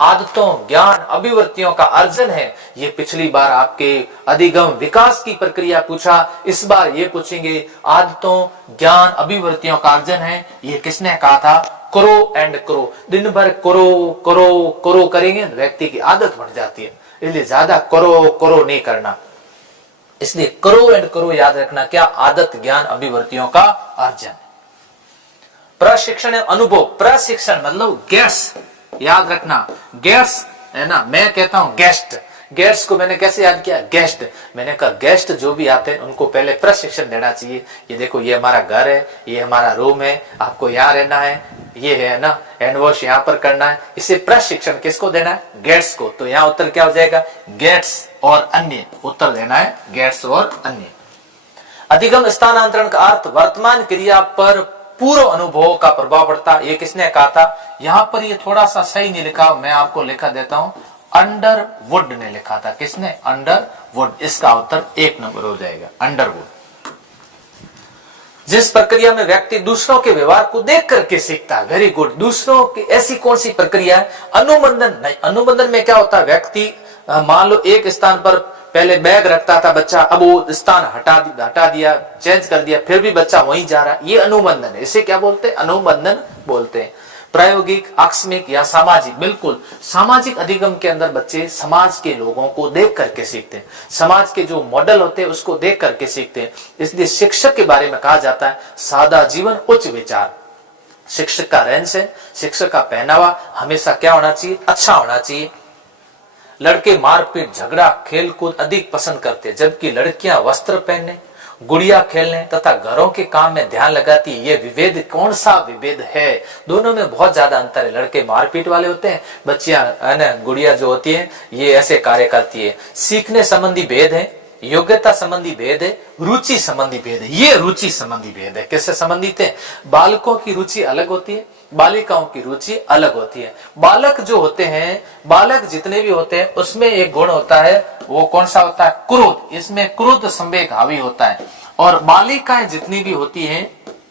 आदतों, ज्ञान, अभिवृत्तियों का अर्जन है। ये पिछली बार आपके अधिगम विकास की प्रक्रिया पूछा, इस बार ये पूछेंगे आदतों, ज्ञान, अभिवृत्तियों का अर्जन है। ये किसने कहा था? करो एंड करो। दिन भर करो करो करो करेंगे, व्यक्ति की आदत बढ़ जाती है। इसलिए ज्यादा करो करो नहीं करना, इसलिए करो एंड करो याद रखना। क्या? आदत, ज्ञान, अभिवृत्तियों का अर्जन। प्रशिक्षण, अनुभव। प्रशिक्षण मतलब गैस, याद रखना, गेस्ट है ना। मैं कहता हूं गेस्ट, गेस्ट को मैंने कैसे याद किया? गेस्ट। मैंने कहा गेस्ट जो भी आते हैं उनको पहले प्रशिक्षण देना चाहिए। ये देखो, ये हमारा घर है, ये हमारा रूम है, आपको यहाँ रहना है, ये है ना, हैंड वॉश यहाँ पर करना है। इसे प्रशिक्षण किसको देना है? गेट्स को। तो यहाँ उत्तर क्या हो जाएगा? गेट्स और अन्य। उत्तर देना है गेट्स और अन्य। अधिगम स्थानांतरण का अर्थ वर्तमान क्रिया पर पूर्व अनुभव का प्रभाव पड़ता। ये किसने कहा था? यहाँ पर ये थोड़ा सा सही नहीं लिखा, मैं आपको लिखा देता हूं। अंडरवुड ने लिखा था। किसने? अंडरवुड। इसका उत्तर 1 नंबर हो जाएगा, अंडरवुड। जिस प्रक्रिया में व्यक्ति दूसरों के व्यवहार को देख करके सीखता है। Very good. दूसरों की ऐसी कौन सी प्रक्रिया है? अनुबंधन नहीं। अनुबंधन में क्या होता है? व्यक्ति मान लो एक स्थान पर पहले बैग रखता था बच्चा, अब वो स्थान हटा दिया, चेंज कर दिया, फिर भी बच्चा वहीं जा रहा है, ये अनुबंधन है। इसे क्या बोलते हैं? अनुबंधन बोलते हैं। प्रायोगिक, आकस्मिक या सामाजिक। बिल्कुल, सामाजिक अधिगम के अंदर बच्चे समाज के लोगों को देख करके सीखते हैं, समाज के जो मॉडल होते हैं उसको देख करके सीखते हैं। इसलिए शिक्षक के बारे में कहा जाता है सादा जीवन, उच्च विचार। शिक्षक का रहन सहन, शिक्षक का पहनावा हमेशा क्या होना चाहिए? अच्छा होना चाहिए। लड़के मारपीट, झगड़ा, खेलकूद अधिक पसंद करते हैं, जबकि लड़कियां वस्त्र पहनने, गुड़िया खेलने तथा घरों के काम में ध्यान लगाती है। ये विभेद कौन सा विभेद है? दोनों में बहुत ज्यादा अंतर है। लड़के मारपीट वाले होते हैं, बच्चियां है ना, गुड़िया जो होती है ये ऐसे कार्य करती है। सीखने संबंधी भेद है, योग्यता संबंधी भेद है, रुचि संबंधी भेद है। ये रुचि संबंधी भेद है। किससे संबंधित है? बालकों की रुचि अलग होती है, बालिकाओं की रुचि अलग होती है। बालक जो होते हैं, बालक जितने भी होते हैं उसमें एक गुण होता है, वो कौन सा होता है? क्रोध। इसमें क्रोध संवेग हावी होता है। और बालिकाएं जितनी भी होती हैं,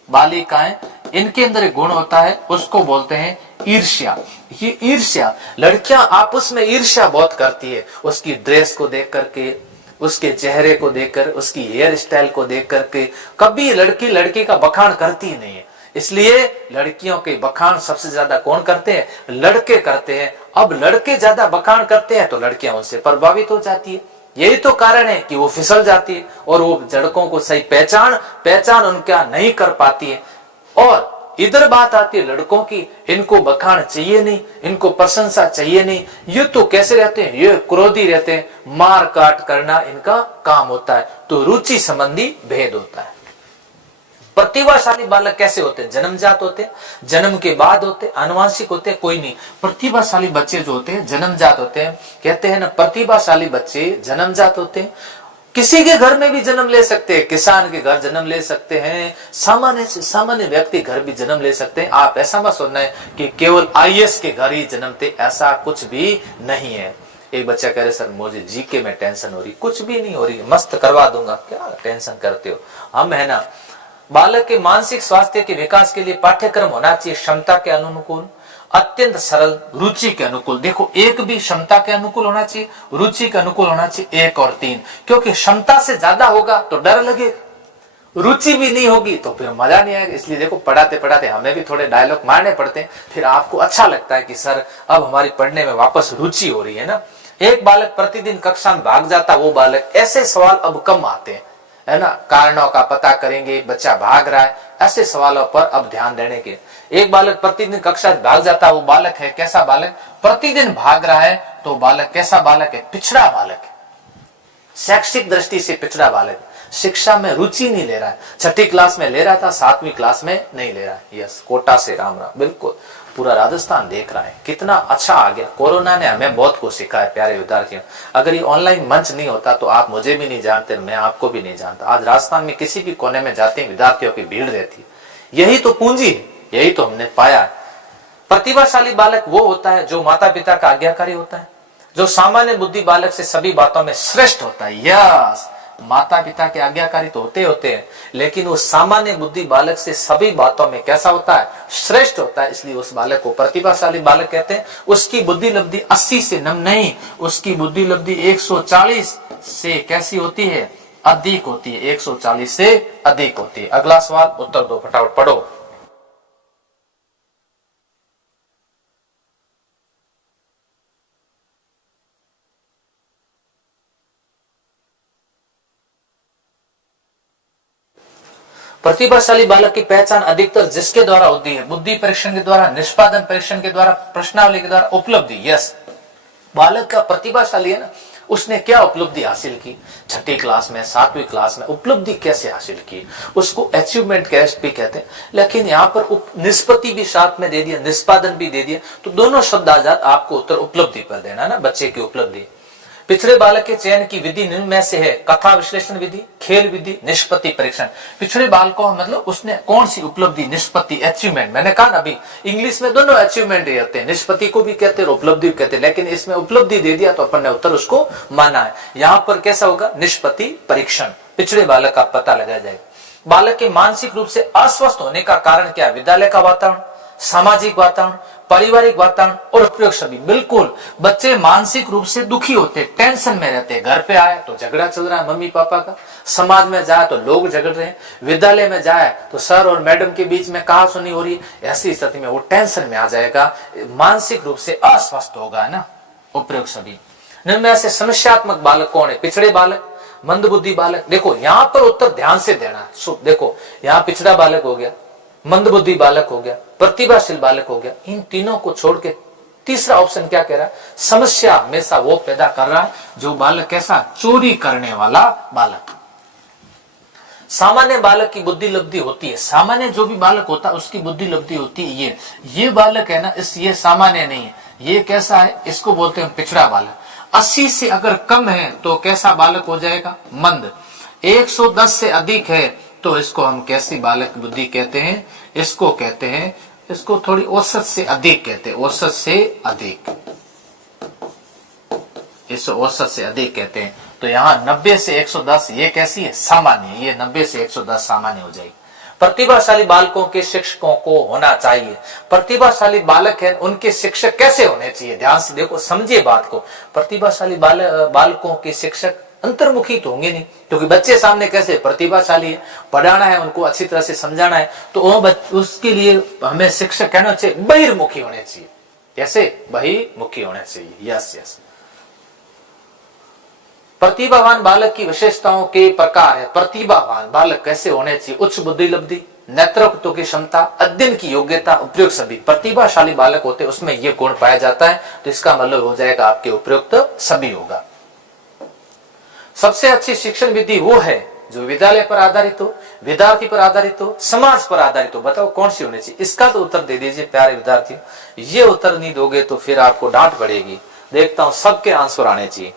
बालिकाएं, इनके अंदर एक गुण होता है, उसको बोलते हैं ईर्ष्या। ये ईर्ष्या, लड़कियां आपस में ईर्ष्या बहुत करती है, उसकी ड्रेस को देख करके, उसके चेहरे को देखकर, उसकी हेयर स्टाइल को देख करके। कभी लड़की लड़के का बखान करती ही नहीं है। इसलिए लड़कियों के बखान सबसे ज्यादा कौन करते हैं? लड़के करते हैं। अब लड़के ज्यादा बखान करते हैं तो लड़कियां उनसे प्रभावित हो जाती है। यही तो कारण है कि वो फिसल जाती है और वो लड़कों को सही पहचान उनका नहीं कर पाती है। और इधर बात आती है लड़कों की, इनको बखान चाहिए नहीं, इनको प्रशंसा चाहिए नहीं। ये तो कैसे रहते हैं? ये क्रोधी रहते हैं, मार काट करना इनका काम होता है। तो रुचि संबंधी भेद होता है। प्रतिभाशाली बालक कैसे होते हैं? जन्मजात होते हैं, जन्म के बाद होते हैं, आनुवंशिक होते हैं, कोई नहीं। प्रतिभाशाली बच्चे जो होते हैं जन्मजात होते हैं। कहते हैं ना, प्रतिभाशाली बच्चे जन्मजात होते हैं। किसी के घर में भी जन्म ले सकते हैं, किसान के घर जन्म ले सकते हैं, सामान्य से सामान्य व्यक्ति घर भी जन्म ले सकते हैं। आप ऐसा मत सोचना है कि केवल आईएएस के घर ही जन्मते, ऐसा कुछ भी नहीं है। एक बच्चा कह रहे सर मुझे जीके में टेंशन हो रही, कुछ भी नहीं हो रही, मस्त करवा दूंगा, क्या टेंशन करते हो? हम है ना, बालक के मानसिक स्वास्थ्य के विकास के लिए पाठ्यक्रम होना चाहिए क्षमता के अनुकूल, अत्यंत सरल, रुचि के अनुकूल। देखो, एक भी क्षमता के अनुकूल होना चाहिए, रुचि के अनुकूल होना चाहिए, 1 और 3। क्योंकि क्षमता से ज्यादा होगा तो डर लगेगा, रुचि भी नहीं होगी तो फिर मजा नहीं आएगा। इसलिए देखो, पढ़ाते पढ़ाते हमें भी थोड़े डायलॉग मारने पड़ते हैं, फिर आपको अच्छा लगता है कि सर अब हमारी पढ़ने में वापस रुचि हो रही है ना। एक बालक प्रतिदिन कक्षा में भाग जाता, वो बालक, ऐसे सवाल अब कम आते हैं, है ना। कारणों का पता करेंगे, बच्चा भाग रहा है, ऐसे सवालों पर अब ध्यान देने के। एक बालक प्रतिदिन कक्षा भाग जाता, वो बालक है कैसा बालक? प्रतिदिन भाग रहा है तो बालक कैसा बालक है? पिछड़ा बालक है, शैक्षिक दृष्टि से पिछड़ा बालक। शिक्षा में रुचि नहीं ले रहा है। 6ठी क्लास में ले रहा था, 7वीं क्लास में नहीं ले रहा है। यस, कोटा से राम राम। बिल्कुल पूरा राजस्थान देख रहा है, कितना अच्छा आ गया। कोरोना ने हमें बहुत कुछ सिखाया है प्यारे विद्यार्थियों। अगर ये ऑनलाइन मंच नहीं होता तो आप मुझे भी नहीं जानते, मैं आपको भी नहीं जानता। आज राजस्थान में किसी भी कोने में जाते हैं विद्यार्थियों की भीड़ रहती है। यही तो पूंजी है, यही तो हमने पाया है। प्रतिभाशाली बालक वो होता है जो माता पिता का आज्ञाकारी होता है, जो सामान्य बुद्धि बालक से सभी बातों में श्रेष्ठ होता है। यस, माता पिता के आज्ञाकारी तो होते हैं, लेकिन वो सामान्य बुद्धि बालक से सभी बातों में कैसा होता है? श्रेष्ठ होता है। इसलिए उस बालक को प्रतिभाशाली बालक कहते हैं। उसकी बुद्धि लब्धि 80 से नम नहीं, उसकी बुद्धि लब्धि 140 से कैसी होती है? अधिक होती है। 140 से अधिक होती है। अगला सवाल उत्तर दो, फटाफट पढ़ो। प्रतिभाशाली बालक की पहचान अधिकतर जिसके द्वारा होती है? बुद्धि परीक्षण के द्वारा, निष्पादन परीक्षण के द्वारा, प्रश्नावली के द्वारा, उपलब्धि। यस, बालक का प्रतिभाशाली है ना, उसने क्या उपलब्धि हासिल की? 6ठी क्लास में, 7वीं क्लास में उपलब्धि कैसे हासिल की, उसको अचीवमेंट कैसे भी कहते हैं। लेकिन यहाँ पर निष्पत्ति भी साथ में दे दिया, निष्पादन भी दे दिया, तो दोनों शब्द आजाद आपको उत्तर उपलब्धि पर देना ना, बच्चे की उपलब्धि। पिछड़े बालक के चयन की विधि निम्न में से है? कथा विश्लेषण विधि, खेल विधि, निष्पत्ति परीक्षण। पिछड़े बालकों मतलब उसने कौन सी उपलब्धि, निष्पत्ति, अचीवमेंट। मैंने कहा ना अभी, इंग्लिश में दोनों अचीवमेंट रहते हैं, निष्पत्ति को भी कहते हैं, उपलब्धि भी कहते हैं, लेकिन इसमें उपलब्धि दे दिया तो अपन ने उत्तर उसको माना है। यहाँ पर कैसा होगा? निष्पत्ति परीक्षण। पिछड़े बालक का पता लगाया जाएगा। बालक के मानसिक रूप से अस्वस्थ होने का कारण क्या? विद्यालय का वातावरण, सामाजिक वातावरण, पारिवारिक वातावरण और प्रयोग सभी। बिल्कुल, बच्चे मानसिक रूप से दुखी होते, टेंशन में रहते। घर पे आए तो झगड़ा चल रहा है मम्मी पापा का, समाज में जाए तो लोग झगड़ रहे हैं, विद्यालय में जाए तो सर और मैडम के बीच में कहा सुनी हो रही है। ऐसी स्थिति में वो टेंशन में आ जाएगा, मानसिक रूप से अस्वस्थ होगा ना। उपयोग सभी। निम्न से समस्यात्मक बालक कौन है? पिछड़े बालक, मंदबुद्धि बालक। देखो यहाँ पर उत्तर ध्यान से देना। देखो यहाँ पिछड़ा बालक हो गया, मंदबुद्धि बालक हो गया, प्रतिभाशील बालक हो गया। इन तीनों को छोड़ के तीसरा ऑप्शन क्या कह रहा है? समस्या हमेशा वो पैदा कर रहा है जो बालक कैसा? चोरी करने वाला बालक। सामान्य बालक की बुद्धि लब्धि होती है, सामान्य जो भी बालक होता है उसकी बुद्धि लब्धि होती है। ये बालक है ना, ये सामान्य नहीं है, ये कैसा है? इसको बोलते हैं पिछड़ा बालक। 80 से अगर कम है तो कैसा बालक हो जाएगा? मंद। 110 से अधिक है तो इसको हम कैसी बालक बुद्धि कहते हैं? इसको कहते हैं, इसको थोड़ी औसत से अधिक कहते हैं। औसत से अधिक, इसको औसत से अधिक कहते हैं। तो यहाँ 90 से 110 ये कैसी है? सामान्य। ये 90 से 110 सामान्य हो जाएगी। प्रतिभाशाली बालकों के शिक्षकों को होना चाहिए। प्रतिभाशाली बालक है, उनके शिक्षक कैसे होने चाहिए? ध्यान से देखो, समझिए बात को। प्रतिभाशाली बालकों के शिक्षक अंतर्मुखी तो होंगे नहीं, क्योंकि बच्चे सामने कैसे प्रतिभाशाली है, पढ़ाना है उनको, अच्छी तरह से समझाना है, तो उसके लिए हमें शिक्षक कहना चाहिए बहिर्मुखी होने चाहिए। कैसे? बहिर्मुखी होने चाहिए। Yes yes. प्रतिभावान बालक की विशेषताओं के प्रकार है। प्रतिभावान बालक कैसे होने चाहिए? उच्च बुद्धि लब्धि, नेतृत्व की क्षमता, अध्ययन की योग्यता, उपयुक्त सभी। प्रतिभाशाली बालक होते उसमें ये गुण पाया जाता है, तो इसका मतलब हो जाएगा आपके उपयुक्त सभी होगा। सबसे अच्छी शिक्षण विधि वो है जो विद्यालय पर आधारित हो, विद्यार्थी पर आधारित हो, समाज पर आधारित हो। बताओ कौन सी होनी चाहिए? इसका तो उत्तर दे दीजिए प्यारे विद्यार्थी। ये उत्तर नहीं दोगे तो फिर आपको डांट पड़ेगी। देखता हूं सबके आंसर आने चाहिए।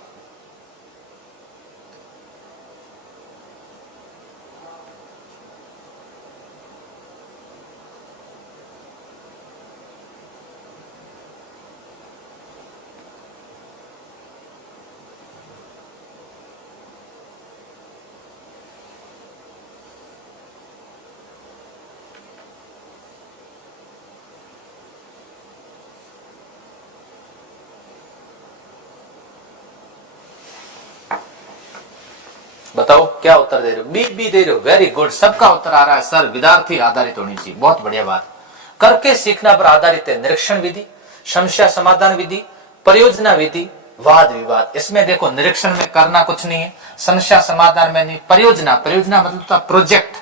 बताओ क्या उत्तर दे रहे हो? बी बी दे रहे हो, वेरी गुड। सबका उत्तर आ रहा है सर, विद्यार्थी आधारित होनी चाहिए। बहुत बढ़िया बात। करके सीखना पर आधारित है। निरीक्षण विधि, समस्या समाधान विधि, परियोजना विधि, वाद विवाद। इसमें देखो निरीक्षण में करना कुछ नहीं है, समस्या समाधान में नहीं, परियोजना मतलब प्रोजेक्ट,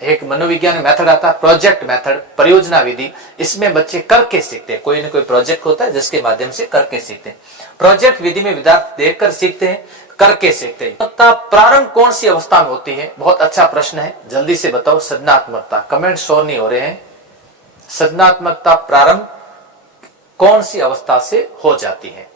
एक मनोविज्ञान मेथड आता है प्रोजेक्ट मेथड, परियोजना विधि। इसमें बच्चे करके सीखते हैं, कोई ना कोई प्रोजेक्ट होता है जिसके माध्यम से करके सीखते हैं। प्रोजेक्ट विधि में विद्यार्थी देखकर सीखते हैं, करके सीखते हैं। प्रारंभ कौन सी अवस्था में होती है? बहुत अच्छा प्रश्न है, जल्दी से बताओ। सृजनात्मकता, कमेंट शो नहीं हो रहे हैं। सृजनात्मकता प्रारंभ कौन सी अवस्था से हो जाती है?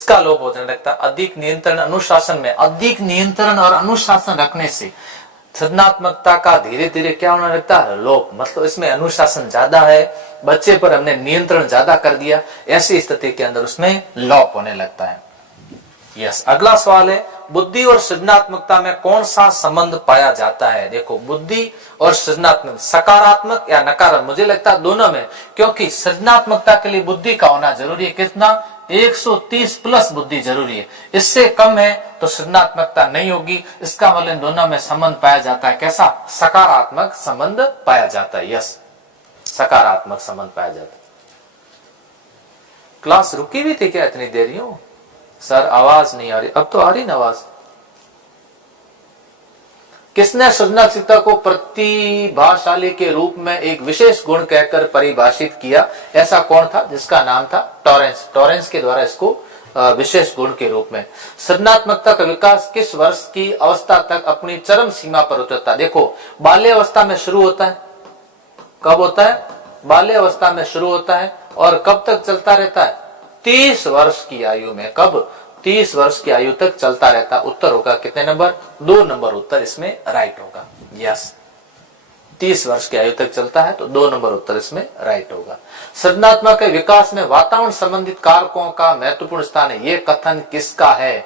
इसका लोप होने लगता है। अधिक नियंत्रण अनुशासन में, अधिक नियंत्रण और अनुशासन रखने से सृजनात्मकता का धीरे धीरे क्या होने लगता है? लोप। मतलब इसमें अनुशासन ज्यादा है, बच्चे पर हमने नियंत्रण ज्यादा कर दिया, ऐसी स्थिति के अंदर उसमें लोप होने लगता है। यस, अगला सवाल है, बुद्धि और सृजनात्मकता में कौन सा संबंध पाया जाता है? देखो, बुद्धि और सृजनात्मक, सकारात्मक या नकारात्मक, मुझे लगता है दोनों में, क्योंकि सृजनात्मकता के लिए बुद्धि का होना जरूरी है। कितना? 130 प्लस बुद्धि जरूरी है। इससे कम है तो सृजनात्मकता नहीं होगी। इसका मतलब दोनों में संबंध पाया जाता है। कैसा? सकारात्मक संबंध पाया जाता है। यस, सकारात्मक संबंध पाया जाता है। क्लास रुकी हुई थी क्या इतनी देरी हो? सर आवाज नहीं आ रही। अब तो आ रही ना आवाज। किसने सृजनात्मकता को प्रतिभाशाली के रूप में एक विशेष गुण कहकर परिभाषित किया? ऐसा कौन था जिसका नाम था टॉरेंस? टॉरेंस के द्वारा इसको विशेष गुण के रूप में। सृजनात्मकता का विकास किस वर्ष की अवस्था तक अपनी चरम सीमा पर उतरता? देखो, बाल्य अवस्था में शुरू होता है। कब होता है? बाल्य अवस्था में शुरू होता है और कब तक चलता रहता है? 30 वर्ष की आयु में। कब? 30 वर्ष की आयु तक चलता रहता। उत्तर होगा कितने नंबर? 2 नंबर उत्तर इसमें राइट होगा। यस, 30 वर्ष की आयु तक चलता है तो 2 नंबर उत्तर इसमें राइट होगा। सृजनात्मक के विकास में वातावरण संबंधित कारकों का महत्वपूर्ण स्थान है। ये कथन किसका है?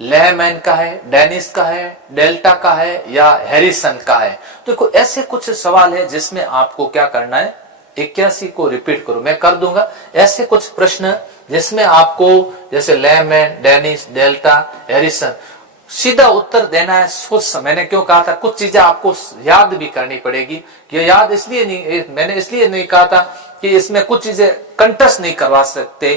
लेहमैन का है, डेनिस का है, डेल्टा का है या हैरिसन का है? देखो, ऐसे कुछ सवाल है जिसमें आपको क्या करना है, 81 को रिपीट करो, मैं कर दूंगा। ऐसे कुछ प्रश्न जिसमें आपको जैसे लेहमैन, डेनिस, डेल्टा, हैरिसन, सीधा उत्तर देना है। सोच, मैंने क्यों कहा था कुछ चीजें आपको याद भी करनी पड़ेगी। ये याद इसलिए नहीं, मैंने इसलिए नहीं कहा था कि इसमें कुछ चीजें कंठस्थ नहीं करवा सकते।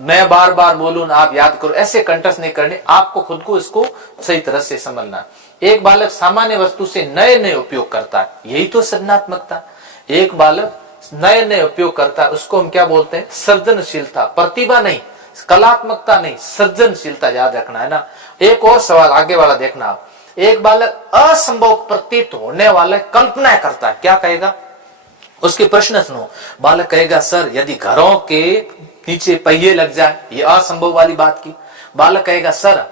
मैं बार बार बोलूं ना, आप याद करो, ऐसे कंठस्थ नहीं करने। आपको खुद को इसको सही तरह से समझना। एक बालक सामान्य वस्तु से नए नए उपयोग करता है, यही तो सृजनात्मकता। एक बालक नए नए उपयोग करता है, उसको हम क्या बोलते हैं? सृजनशीलता। प्रतिभा नहीं, कलात्मकता नहीं, सृजनशीलता याद रखना है ना। एक और सवाल आगे वाला देखना आप। एक बालक असंभव प्रतीत होने वाले कल्पना करता है, क्या कहेगा? उसके प्रश्न सुनो। बालक कहेगा, सर यदि घरों के नीचे पहिए लग जाए, ये असंभव वाली बात की। बालक कहेगा, सर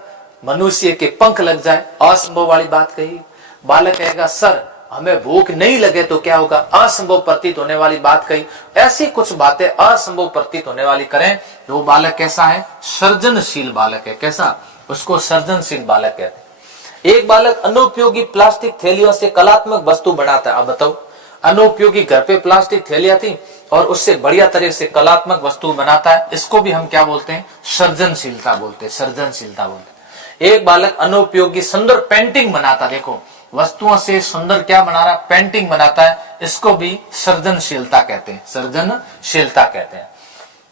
मनुष्य के पंख लग जाए, असंभव वाली बात कही। बालक कहेगा, सर हमें भूख नहीं लगे तो क्या होगा? असंभव प्रतीत होने वाली बात कही। ऐसी कुछ बातें असंभव प्रतीत होने वाली करें तो वो बालक कैसा है? सृजनशील बालक है। कैसा? उसको सृजनशील बालक कहते हैं। एक बालक अनुपयोगी प्लास्टिक थैलियों से कलात्मक वस्तु बनाता है। अब बताओ, अनुपयोगी घर पे प्लास्टिक थैलियां थी और उससे बढ़िया तरह से कलात्मक वस्तु बनाता है, इसको भी हम क्या बोलते हैं? सृजनशीलता बोलते हैं। सृजनशीलता बोलते हैं। एक बालक अनुपयोगी सुंदर पेंटिंग बनाता, देखो वस्तुओं से सुंदर क्या बना रहा है? पेंटिंग बनाता है, इसको भी सृजनशीलता कहते हैं। सृजनशीलता कहते हैं।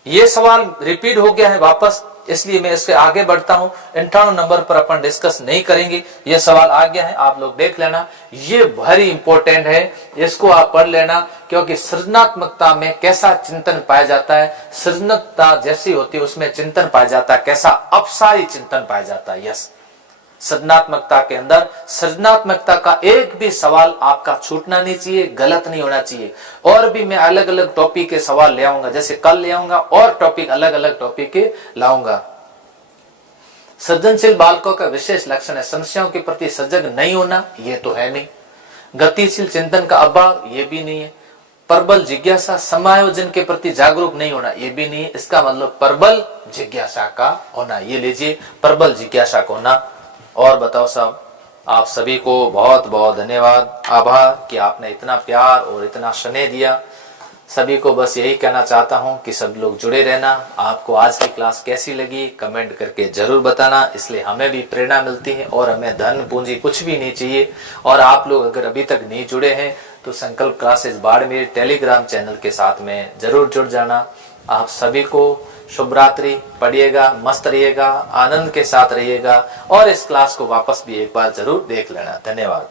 ये सवाल रिपीट हो गया है वापस, इसलिए मैं इसके आगे बढ़ता हूं। 58 नंबर पर अपन डिस्कस नहीं करेंगे, ये सवाल आ गया है, आप लोग देख लेना। ये वेरी इंपॉर्टेंट है, इसको आप पढ़ लेना, क्योंकि सृजनात्मकता में कैसा चिंतन पाया जाता है? सृजनात्मकता जैसी होती है उसमें चिंतन पाया जाता है, कैसा? अपसारी चिंतन पाया जाता है। यस, सृजनात्मकता के अंदर सृजनात्मकता का एक भी सवाल आपका छूटना नहीं चाहिए, गलत नहीं होना चाहिए। और भी मैं अलग अलग टॉपिक के सवाल ले आऊंगा, जैसे कल ले आऊंगा और टॉपिक अलग अलग टॉपिक के लाऊंगा। सृजनशील बालकों का विशेष लक्षण है समस्याओं के प्रति सजग नहीं होना, ये तो है नहीं। गतिशील चिंतन का अभाव, ये भी नहीं है। प्रबल जिज्ञासा, समायोजन के प्रति जागरूक नहीं होना, ये भी नहीं है। इसका मतलब प्रबल जिज्ञासा का होना, ये लीजिए प्रबल जिज्ञासा का होना। और बताओ साहब, आप सभी को बहुत बहुत धन्यवाद, आभार कि आपने इतना प्यार और इतना स्नेह दिया। सभी को बस यही कहना चाहता हूं कि सब लोग जुड़े रहना। आपको आज की क्लास कैसी लगी कमेंट करके जरूर बताना, इसलिए हमें भी प्रेरणा मिलती है और हमें धन पूंजी कुछ भी नहीं चाहिए। और आप लोग अगर अभी तक नहीं जुड़े हैं तो संकल्प क्लासेस बाड़मेर टेलीग्राम चैनल के साथ में जरूर जुड़ जाना। आप सभी को शुभ रात्रि, पढ़िएगा, मस्त रहिएगा, आनंद के साथ रहिएगा और इस क्लास को वापस भी एक बार जरूर देख लेना। धन्यवाद।